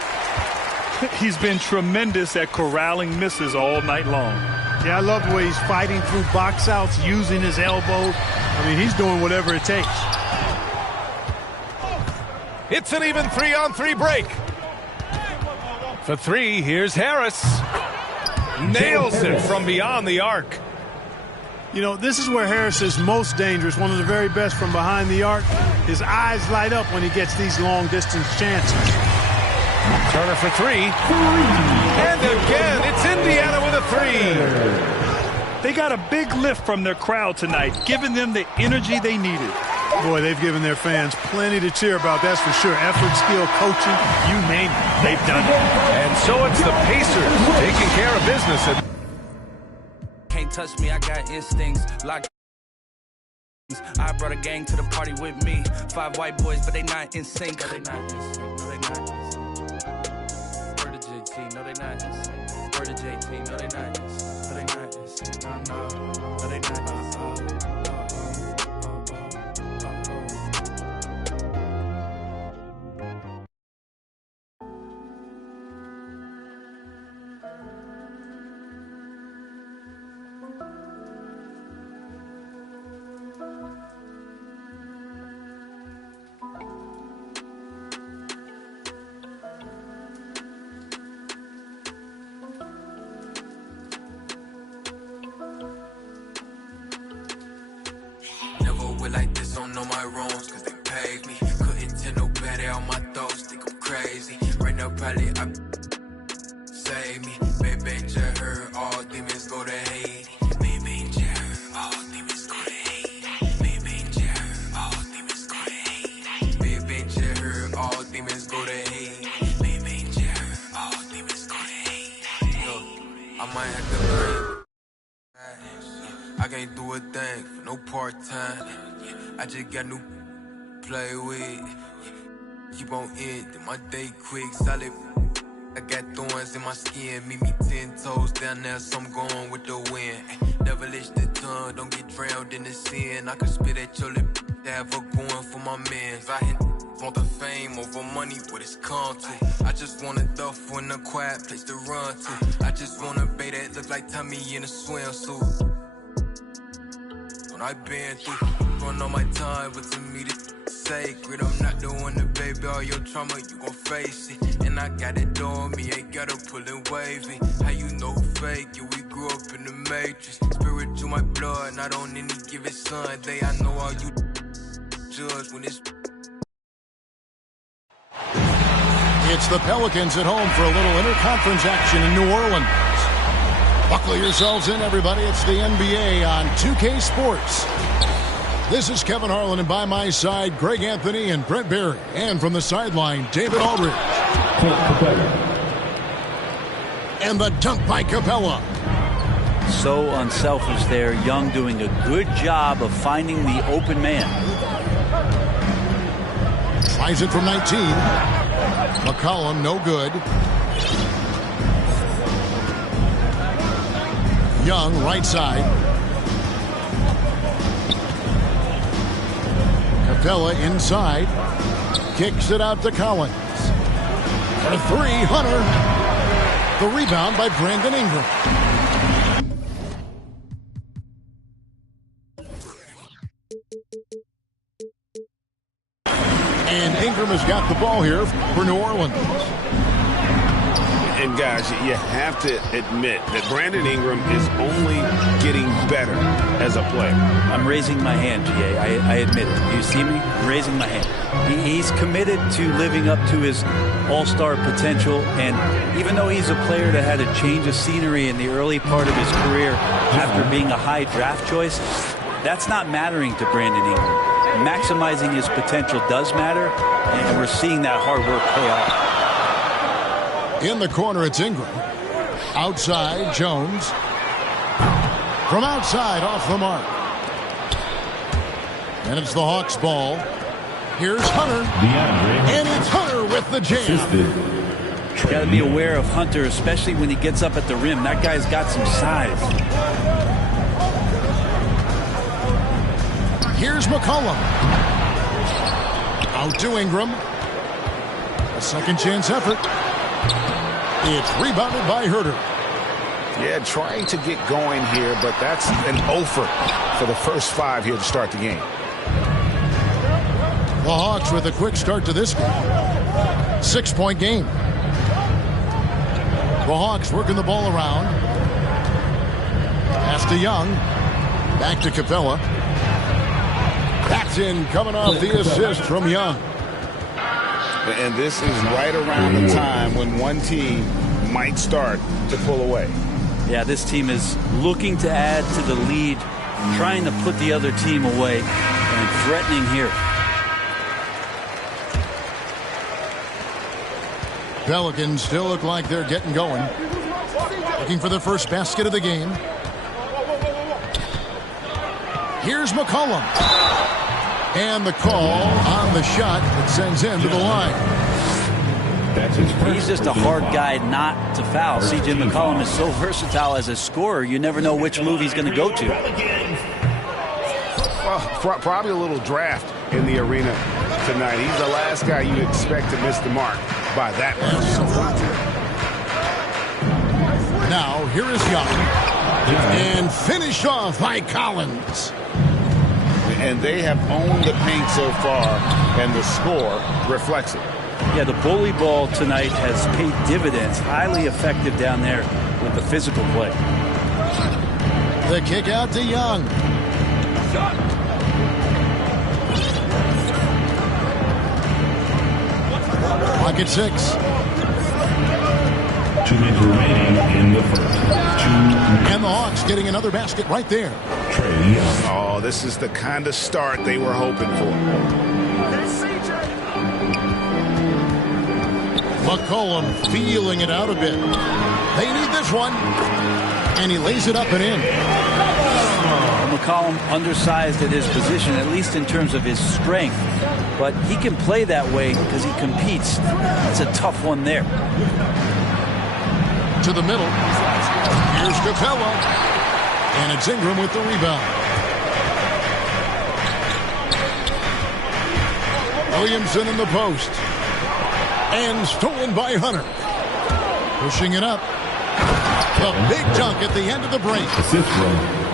He's been tremendous at corralling misses all night long. Yeah, I love the way he's fighting through box outs, using his elbows. I mean, he's doing whatever it takes. It's an even 3-on-3 break. For three, here's Harris. Nails it from beyond the arc. You know, this is where Harris is most dangerous, one of the very best from behind the arc. His eyes light up when he gets these long-distance chances. Turner for three. And again, it's Indiana with a three. They got a big lift from their crowd tonight, giving them the energy they needed. Boy, they've given their fans plenty to cheer about, that's for sure. Effort, skill, coaching, you name it, they've done it. And so it's the Pacers taking care of business. Can't touch me, I got instincts. Like I brought a gang to the party with me. 5 white boys, but they not in sync. No, they not in sync. No, they not in sync. Word to JT, no, they not in sync. Word to JT, no, they not in sync. No, they not in sync. No, they not. probably save me. Baby, just heard all demons go to Hades. Baby, just heard all demons go to Hades. Baby, just heard all demons go to Hades. Baby, just heard all demons go to Hades. Baby, just heard all demons go to Hades. Yo, I might have to learn. I can't do a thing for no part-time. I just got new play with. Keep on ending my day quick, solid. I got thorns in my skin, meet me 10 toes down there, so I'm going with the wind. Never lift the tongue, don't get drowned in the sin. I can spit at your lip, have her going for my mans. I want the fame over money, what it's come to. I just want a duffel in a quiet place to run to. I just want a bae that look like Tommy in a swimsuit. When I been through, run all my time, but to me this sacred. I'm not the one to baby all your trauma, you gon' face it. And I got it on me, ain't gotta pull and wavy. How you know fake? Yeah, we grew up in the matrix. Spiritual my blood, not on any given Sunday. I know all you judge when it's. It's the Pelicans at home for a little interconference action in New Orleans. Buckle yourselves in, everybody. It's the NBA on 2K Sports. This is Kevin Harlan, and by my side, Greg Anthony and Brent Barry. And from the sideline, David Aldridge. And the dunk by Capella. So unselfish there. Young doing a good job of finding the open man. Tries it from 19. McCollum, no good. Young, right side. Capella inside. Kicks it out to Collins. For three, Hunter. The rebound by Brandon Ingram. And Ingram has got the ball here for New Orleans. And guys, you have to admit that Brandon Ingram is only getting better as a player. I'm raising my hand, GA. I admit it. You see me? I'm raising my hand. He's committed to living up to his all-star potential, and even though he's a player that had a change of scenery in the early part of his career after being a high draft choice, that's not mattering to Brandon Ingram. Maximizing his potential does matter, and we're seeing that hard work pay off. In the corner, it's Ingram. Outside, Jones. From outside, off the mark. And it's the Hawks' ball. Here's Hunter. And it's Hunter with the jam. Got to be aware of Hunter, especially when he gets up at the rim. That guy's got some size. Here's McCollum. Out to Ingram. A second chance effort. It's rebounded by Herter. Yeah, trying to get going here, but that's an offer for the first 5 here to start the game. The Hawks with a quick start to this game. 6-point game. The Hawks working the ball around. Pass to Young. Back to Capella. That's in, coming off the assist from Young. And this is right around the time when one team might start to pull away. Yeah, this team is looking to add to the lead, trying to put the other team away, and threatening here. Pelicans still look like they're getting going. Looking for the first basket of the game. Here's McCollum. And the call on the shot that sends him to the line. He's just a hard guy not to foul. C.J. McCollum is so versatile as a scorer, you never know which move he's going to go to. Well, probably a little draft in the arena tonight. He's the last guy you'd expect to miss the mark by that much. Now, here is Young. And finished off by Collins. And they have owned the paint so far, and the score reflects it. Yeah, the bully ball tonight has paid dividends. Highly effective down there with the physical play. The kick out to Young. Pocket 6. 2 minutes remaining in the first. 2 minutes. And the Hawks getting another basket right there. Trey Young. Oh, this is the kind of start they were hoping for. McCollum feeling it out a bit. They need this one. And he lays it up and in. McCollum undersized at his position, at least in terms of his strength. But he can play that way because he competes. It's a tough one there. To the middle. Here's Capella. And it's Ingram with the rebound. Williamson in the post. And stolen by Hunter. Pushing it up. A big dunk at the end of the break.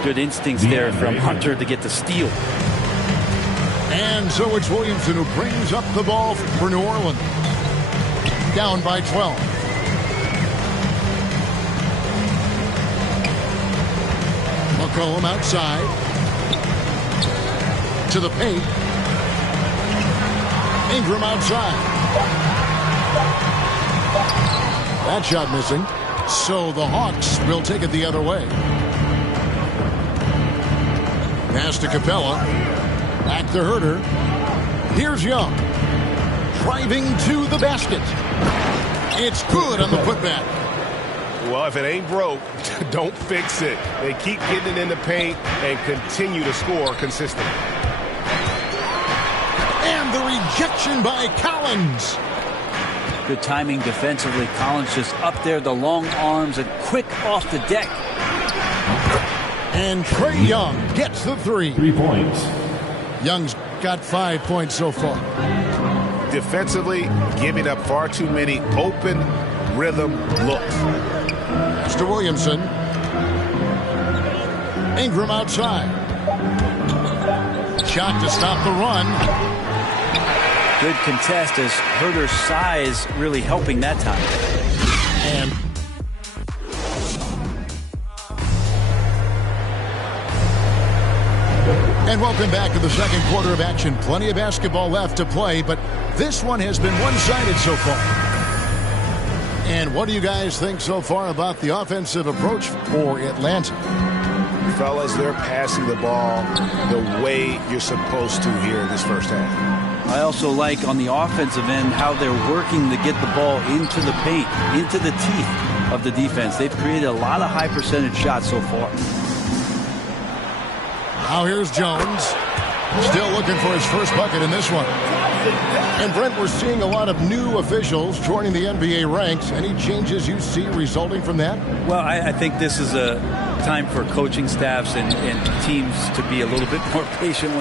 Good instincts there from Hunter to get the steal. And so it's Williamson who brings up the ball for New Orleans. Down by 12. McCollum outside. To the paint. Ingram outside. That shot missing. So the Hawks will take it the other way. Pass to Capella. Back to Herter. Here's Young. Driving to the basket. It's good on the putback. Well, if it ain't broke, don't fix it. They keep getting it in the paint and continue to score consistently. And the rejection by Collins. Good timing defensively. Collins just up there, the long arms, and quick off the deck. And Trey Young gets the 3. 3 points. Young's got 5 points so far. Defensively, giving up far too many open rhythm looks. Mr. Williamson. Ingram outside. Shot to stop the run. Good contest as Herter's size really helping that time. And welcome back to the second quarter of action. Plenty of basketball left to play, but this one has been one-sided so far. And what do you guys think so far about the offensive approach for Atlanta? Fellas, they're passing the ball the way you're supposed to here in this first half. I also like on the offensive end how they're working to get the ball into the paint, into the teeth of the defense. They've created a lot of high percentage shots so far. Now here's Jones. Still looking for his first bucket in this one. And Brent, we're seeing a lot of new officials joining the NBA ranks. Any changes you see resulting from that? Well, I think this is a time for coaching staffs and teams to be a little bit more patient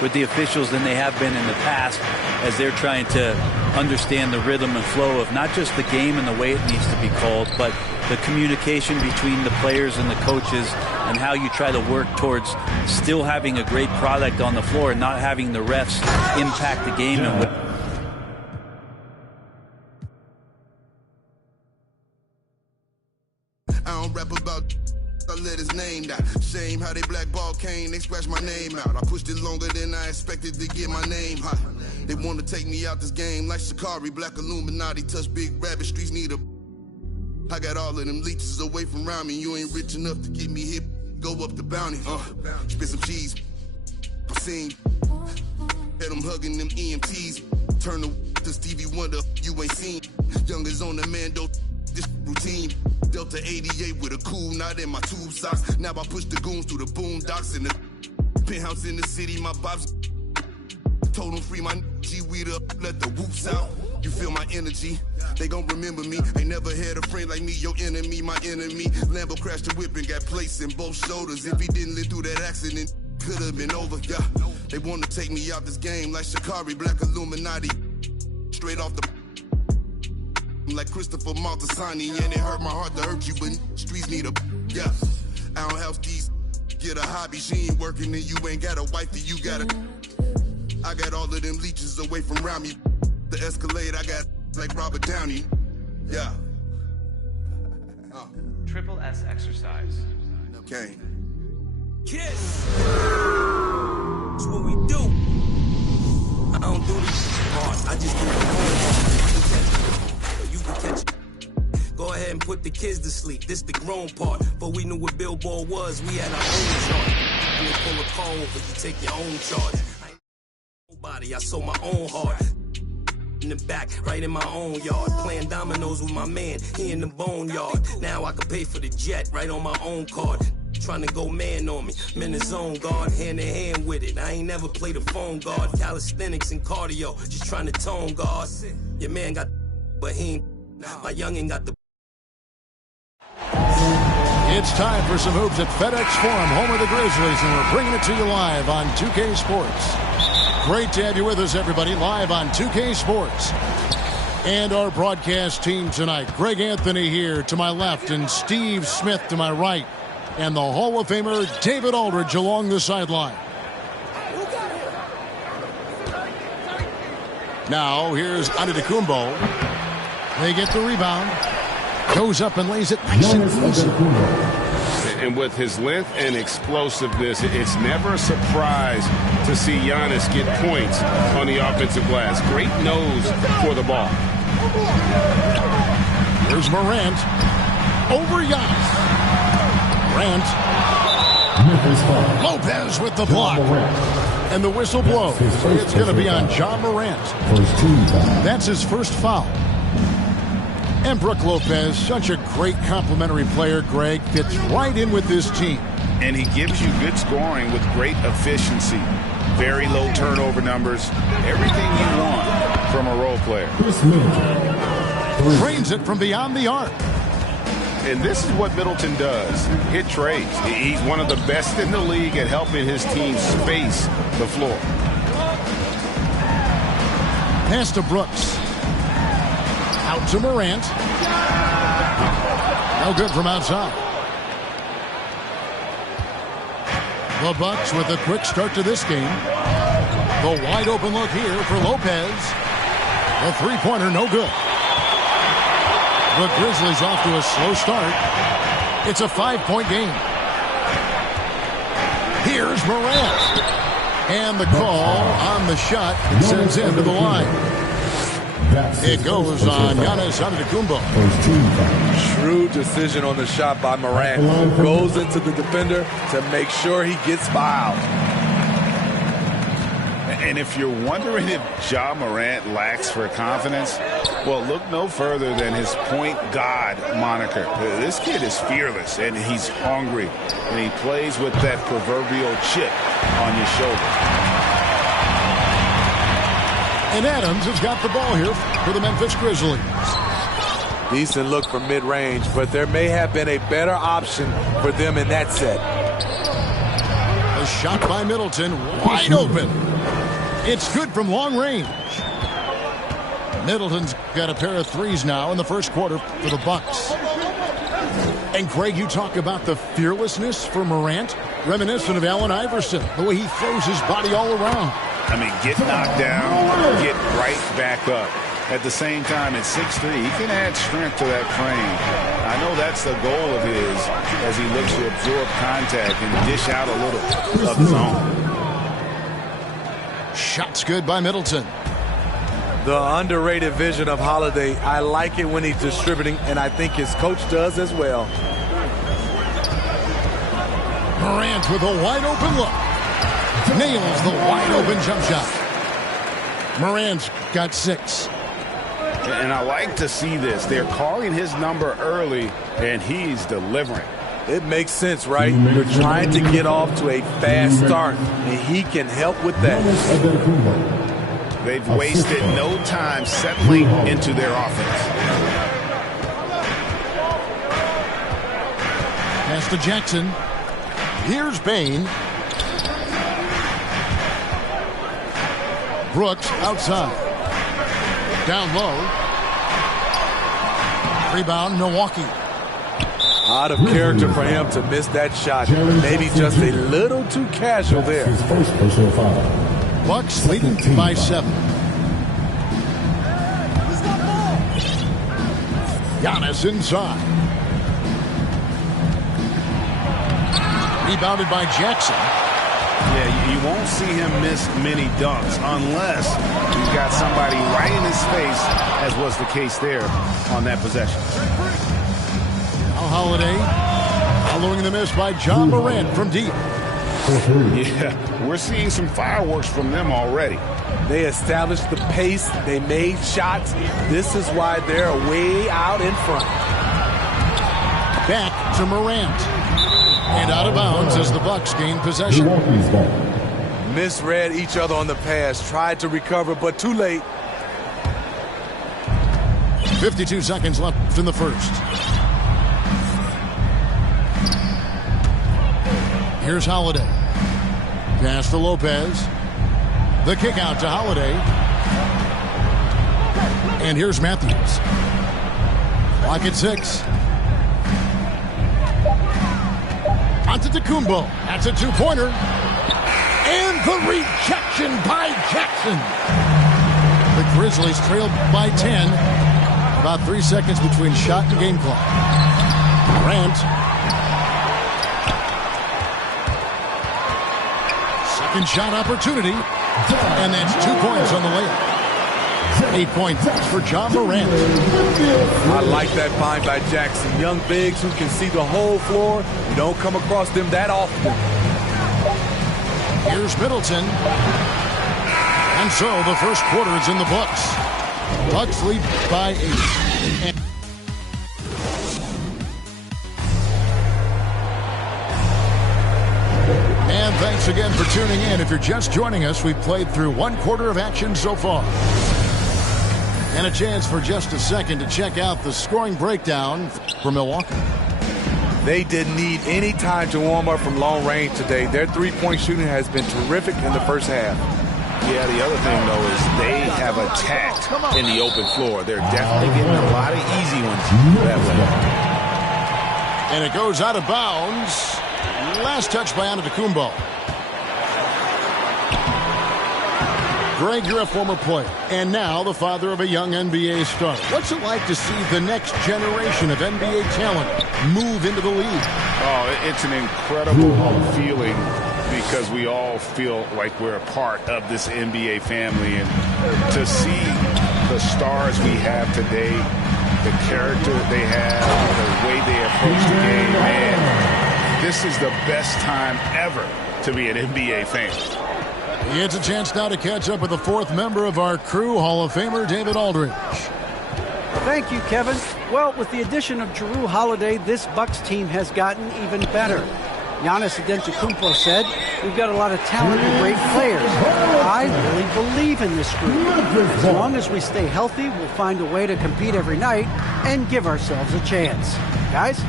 with the officials than they have been in the past, as they're trying to understand the rhythm and flow of not just the game and the way it needs to be called, but the communication between the players and the coaches and how you try to work towards still having a great product on the floor and not having the refs impact the game. I don't rap about I let his name down. Shame how they blackball Kane, they scratch my name out. I pushed it longer than I expected to get my name high. They want to take me out this game like Shikari, Black Illuminati, touch big rabbit, streets need a... I got all of them leeches away from around me. You ain't rich enough to get me hip, go up the bounty. Spit some cheese, I'm seeing. Had them hugging them EMTs. Turn to Stevie Wonder, you ain't seen. Youngers on the Mando, this routine. Delta 88 with a cool knot in my tube socks. Now I push the goons through the boondocks in the penthouse in the city. My pops told them free my G-weed up, let the whoops out. You feel my energy, they gon' remember me. Ain't never had a friend like me, your enemy, my enemy. Lambo crashed the whip and got placed in both shoulders. If he didn't live through that accident, could've been over, yeah. They wanna take me out this game like Shikari, Black Illuminati. Straight off the... like Christopher Maltasani, and it hurt my heart to hurt you, but streets need a... yeah. I don't help these... get a hobby, she ain't working and you ain't got a wifey, you got a... I got all of them leeches away from around me. The Escalade, I got like Robert Downey. Yeah. Triple S exercise. Okay. Kiss. That's what we do. I don't do this shit hard. I just do it hard. You can catch it. Go ahead and put put the kids to sleep. This the grown part. But we knew what Billboard was. We had our own chart. When they pull a car over, you take your own charge. I ain't nobody, I sold my own heart. In the back, right in my own yard. Playing dominoes with my man, he in the boneyard. Now I can pay for the jet, right on my own card. Trying to go man on me, I'm in the zone, guard, hand in hand with it. I ain't never played a phone guard. Calisthenics and cardio, just trying to tone guard. Your man got but he ain't. My youngin' got the. It's time for some hoops at FedEx Forum, home of the Grizzlies, and we're bringing it to you live on 2K Sports. Great to have you with us, everybody, live on 2K Sports. And our broadcast team tonight, Greg Anthony here to my left and Steve Smith to my right. And the Hall of Famer David Aldridge along the sideline. Now here's Antetokounmpo. They get the rebound. Goes up and lays it nice and easy. And with his length and explosiveness, it's never a surprise to see Giannis get points on the offensive glass. Great nose for the ball. Here's Morant. Over Giannis. Morant. Lopez with the block. And the whistle blows. It's going to be on John Morant. That's his first foul. And Brook Lopez, such a great complimentary player, Greg, fits right in with this team. And he gives you good scoring with great efficiency. Very low turnover numbers. Everything you want from a role player. Trains it from beyond the arc. And this is what Middleton does. Hit trades. He's one of the best in the league at helping his team space the floor. Pass to Brooks. Out to Morant. No good from outside. The Bucks with a quick start to this game. The wide open look here for Lopez. The three-pointer, no good. The Grizzlies off to a slow start. It's a 5-point game. Here's Morant. And the call on the shot sends him to the line. It goes on Giannis Antetokounmpo. Shrewd decision on the shot by Morant. Goes into the defender to make sure he gets fouled. And if you're wondering if Ja Morant lacks for confidence, well, look no further than his point god moniker. This kid is fearless, and he's hungry, and he plays with that proverbial chip on his shoulder. And Adams has got the ball here for the Memphis Grizzlies. Decent look from mid-range, but there may have been a better option for them in that set. A shot by Middleton, wide open. It's good from long range. Middleton's got a pair of threes now in the first quarter for the Bucks. And Greg, you talk about the fearlessness for Morant, reminiscent of Allen Iverson, the way he throws his body all around. I mean, get knocked down, get right back up. At the same time, at 6'3", he can add strength to that frame. I know that's the goal of his as he looks to absorb contact and dish out a little of his own. Shot's good by Middleton. The underrated vision of Holiday. I like it when he's distributing, and I think his coach does as well. Morant with a wide open look. Nails the wide open jump shot. Morant's got 6. And I like to see this. They're calling his number early, and he's delivering. It makes sense, right? You're trying to get off to a fast start, and he can help with that. They've wasted no time settling into their offense. Pass to Jackson. Here's Bain. Brooks outside. Down low. Rebound, Milwaukee. Out of character for him to miss that shot. Maybe just a little too casual there. Bucks leading by 7. Giannis inside. Rebounded by Jackson. Yeah, you won't see him miss many dunks unless he's got somebody right in his face, as was the case there on that possession. Holiday, following the miss by John Morant from deep. Yeah, we're seeing some fireworks from them already. They established the pace. They made shots. This is why they're way out in front. Back to Morant. And out of bounds as the Bucks gain possession. Misread each other on the pass. Tried to recover, but too late. 52 seconds left in the first. Here's Holiday. Pass to Lopez. The kick out to Holiday. And here's Matthews. Clock at 6. Onto Tecumbo. That's a two-pointer. And the rejection by Jackson. The Grizzlies trailed by 10. About 3 seconds between shot and game clock. Grant. Second shot opportunity. And that's 2 points on the layup. 8 points for John Morant. I like that find by Jackson. Young bigs who can see the whole floor. You don't come across them that often. Here's Middleton. And so the first quarter is in the books. Bucks lead by 8. And thanks again for tuning in. If you're just joining us, we've played through one quarter of action so far. And a chance for just a second to check out the scoring breakdown for Milwaukee. They didn't need any time to warm up from long range today. Their three-point shooting has been terrific in the first half. Yeah, the other thing, though, is they have attacked in the open floor. They're definitely getting a lot of easy ones that way. And it goes out of bounds. Last touch by Antetokounmpo. Greg, you're a former player, and now the father of a young NBA star. What's it like to see the next generation of NBA talent move into the league? Oh, it's an incredible feeling because we all feel like we're a part of this NBA family. And to see the stars we have today, the character they have, the way they approach the game, man, this is the best time ever to be an NBA fan. It's a chance now to catch up with the fourth member of our crew, Hall of Famer David Aldridge. Thank you, Kevin. Well, with the addition of Jrue Holiday, this Bucks team has gotten even better. Giannis Antetokounmpo said, "We've got a lot of talent and great players. I really believe in this group. As long as we stay healthy, we'll find a way to compete every night and give ourselves a chance." Guys?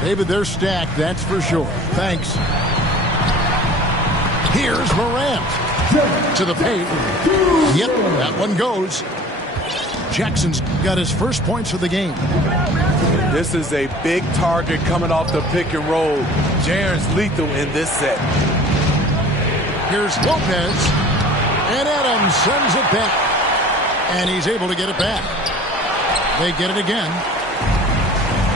David, they're stacked, that's for sure. Thanks. Here's Morant to the paint. Yep, that one goes. Jackson's got his first points of the game. This is a big target coming off the pick and roll. Jaren's lethal in this set. Here's Lopez. And Adams sends it back. And he's able to get it back. They get it again.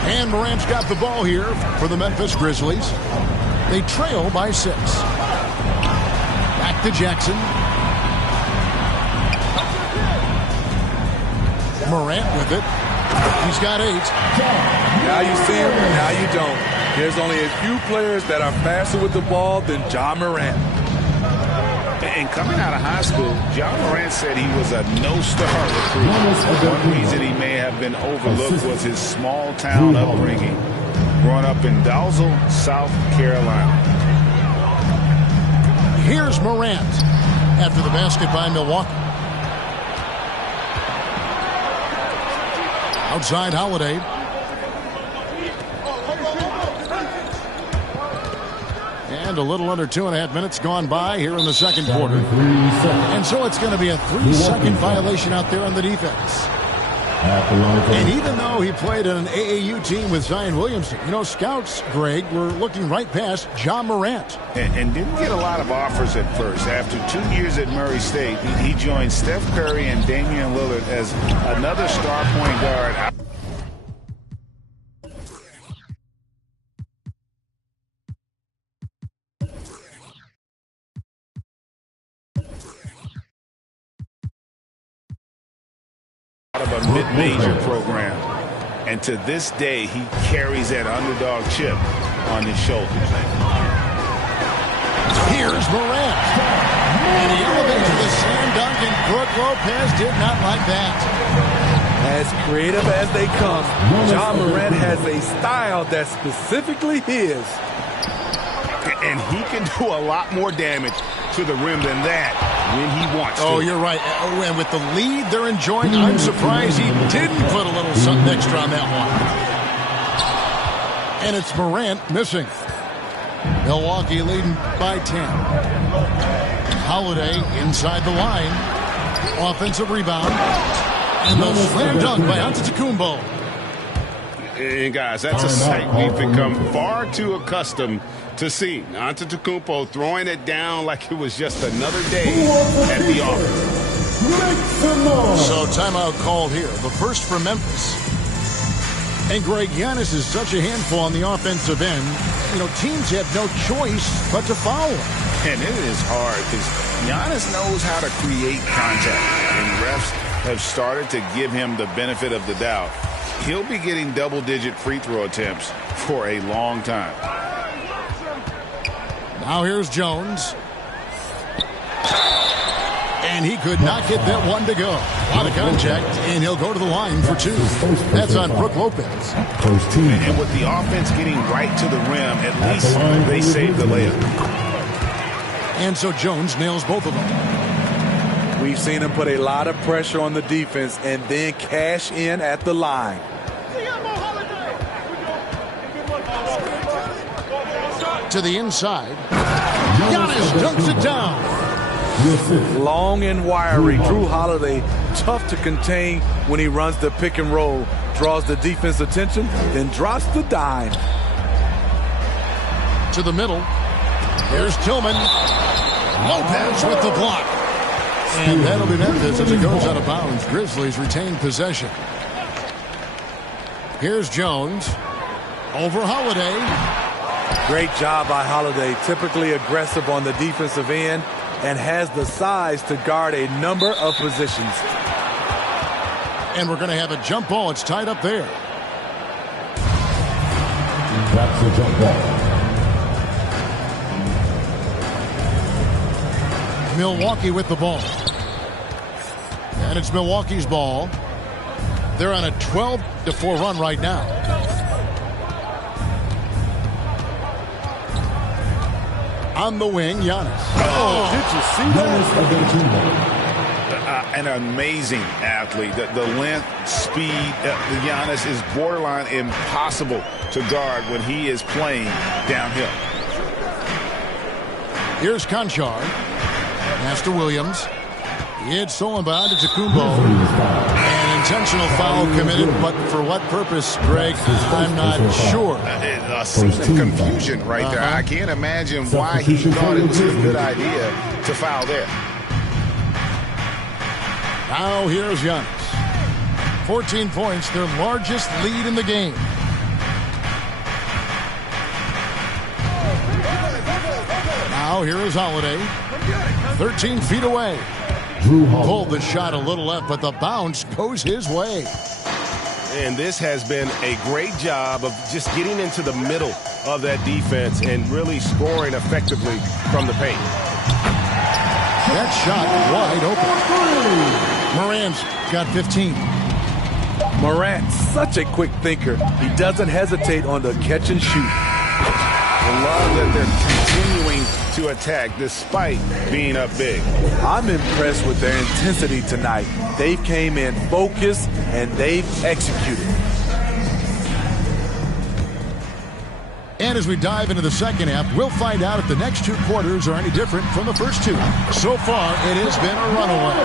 And Morant's got the ball here for the Memphis Grizzlies. They trail by 6. Back to Jackson. Morant with it. He's got 8. Now you see him, now you don't. There's only a few players that are faster with the ball than John Morant. And coming out of high school, John Morant said he was a no-star recruit. One reason he may have been overlooked was his small-town upbringing, growing up in Dalzell, South Carolina. Here's Morant after the basket by Milwaukee. Outside Holiday. And a little under 2.5 minutes gone by here in the second quarter. And so it's going to be a 3-second violation out there on the defense. And even though he played in an AAU team with Zion Williamson, you know, scouts, Greg, were looking right past John Morant. And didn't get a lot of offers at first. After 2 years at Murray State, he joined Steph Curry and Damian Lillard as another star point guard. Out of a mid-major program. And to this day, he carries that underdog chip on his shoulders. Here's Morant. And he elevates the slam dunk, and Brook Lopez did not like that. As creative as they come, Ja Morant has a style that's specifically his. And he can do a lot more damage to the rim than that when he wants to. Oh, you're right. Oh, and with the lead they're enjoying, I'm surprised he didn't put a little something extra on that one. And it's Morant missing. Milwaukee leading by 10. Holiday inside the line. Offensive rebound. And the slam dunk by Antetokounmpo. And guys, that's a sight we've become far too accustomed to see. Antetokounmpo throwing it down like it was just another day at the office. So timeout called here. The first for Memphis. And Greg, Giannis is such a handful on the offensive end. You know, teams have no choice but to foul him. And it is hard because Giannis knows how to create contact. And refs have started to give him the benefit of the doubt. He'll be getting double-digit free throw attempts for a long time. Now here's Jones. And he could not get that one to go. A lot of contact, and he'll go to the line for two. That's on Brook Lopez. And with the offense getting right to the rim, at least they saved the layup. And so Jones nails both of them. We've seen him put a lot of pressure on the defense and then cash in at the line. To the inside. Giannis dunks it down. Long and wiry. Drew Holiday, tough to contain when he runs the pick and roll. Draws the defense attention, then drops the dime. To the middle. Here's Tillman. Lopez with the block. And that'll be Memphis as it goes out of bounds. Grizzlies retain possession. Here's Jones. Over Holiday. Great job by Holiday. Typically aggressive on the defensive end and has the size to guard a number of positions. And we're going to have a jump ball. It's tied up there. That's a jump ball. Milwaukee with the ball. And it's Milwaukee's ball. They're on a 12-4 run right now. On the wing, Giannis. Oh, did you see that? An amazing athlete. The length, speed, Giannis is borderline impossible to guard when he is playing downhill. Here's Conchar. Pass to Williams. It's stolen by Antetokounmpo. An intentional foul committed, but for what purpose, Greg? I'm not sure. A scene of confusion right there. I can't imagine why he thought it was a good idea to foul there. Now here's Giannis. 14 points, their largest lead in the game. Now here is Holiday. 13 feet away. Pulled the shot a little left, but the bounce goes his way. And this has been a great job of just getting into the middle of that defense and really scoring effectively from the paint. That shot wide open. Morant's got 15. Morant, such a quick thinker. He doesn't hesitate on the catch and shoot. I love that they're continuing to attack despite being up big. I'm impressed with their intensity tonight. They've came in focused and they've executed. And as we dive into the second half, we'll find out if the next two quarters are any different from the first two. So far, it has been a runaway.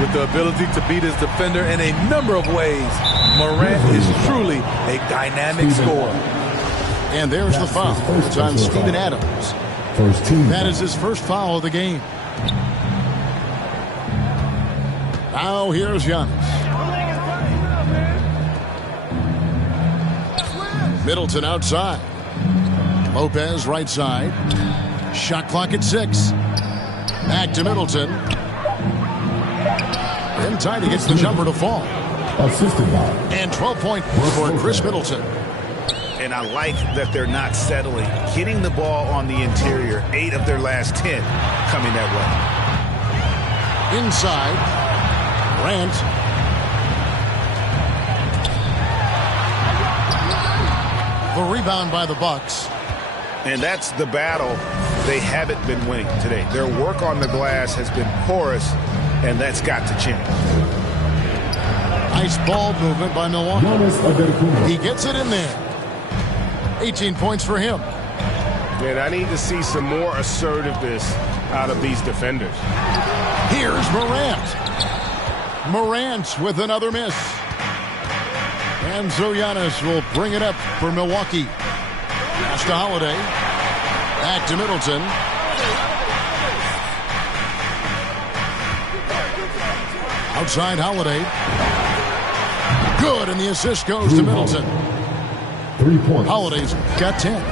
With the ability to beat his defender in a number of ways, Morant is truly a dynamic scorer. And there's the foul. It's on Steven Adams. That is his first foul of the game. Now here's Giannis. Middleton outside. Lopez right side. Shot clock at 6. Back to Middleton. In tight, he gets the jumper to fall. Assisted by. And 12 points for Chris Middleton. And I like that they're not settling. Getting the ball on the interior, 8 of their last 10 coming that way. Inside, Grant. The rebound by the Bucks. And that's the battle they haven't been winning today. Their work on the glass has been porous, and that's got to change. Nice ball movement by Milwaukee. He gets it in there. 18 points for him. Man, I need to see some more assertiveness out of these defenders. Here's Morant. Morant with another miss. And so Giannis will bring it up for Milwaukee. Pass to Holiday. Back to Middleton. Outside Holiday. Good, and the assist goes to Middleton. 3 points. Holiday's got 10.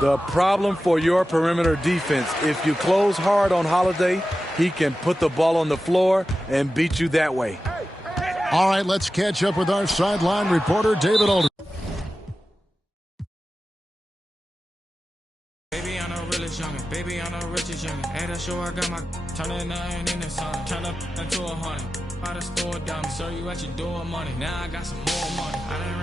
The problem for your perimeter defense, if you close hard on Holiday, he can put the ball on the floor and beat you that way. All right, let's catch up with our sideline reporter, David Alder. Baby, I know realest youngin'. Baby, I know richest youngin'. At a show, I got my turning nothing in the sun. Turn up into 100. By the store, dumb. Serve you at your door, money. Now I got some more money. I done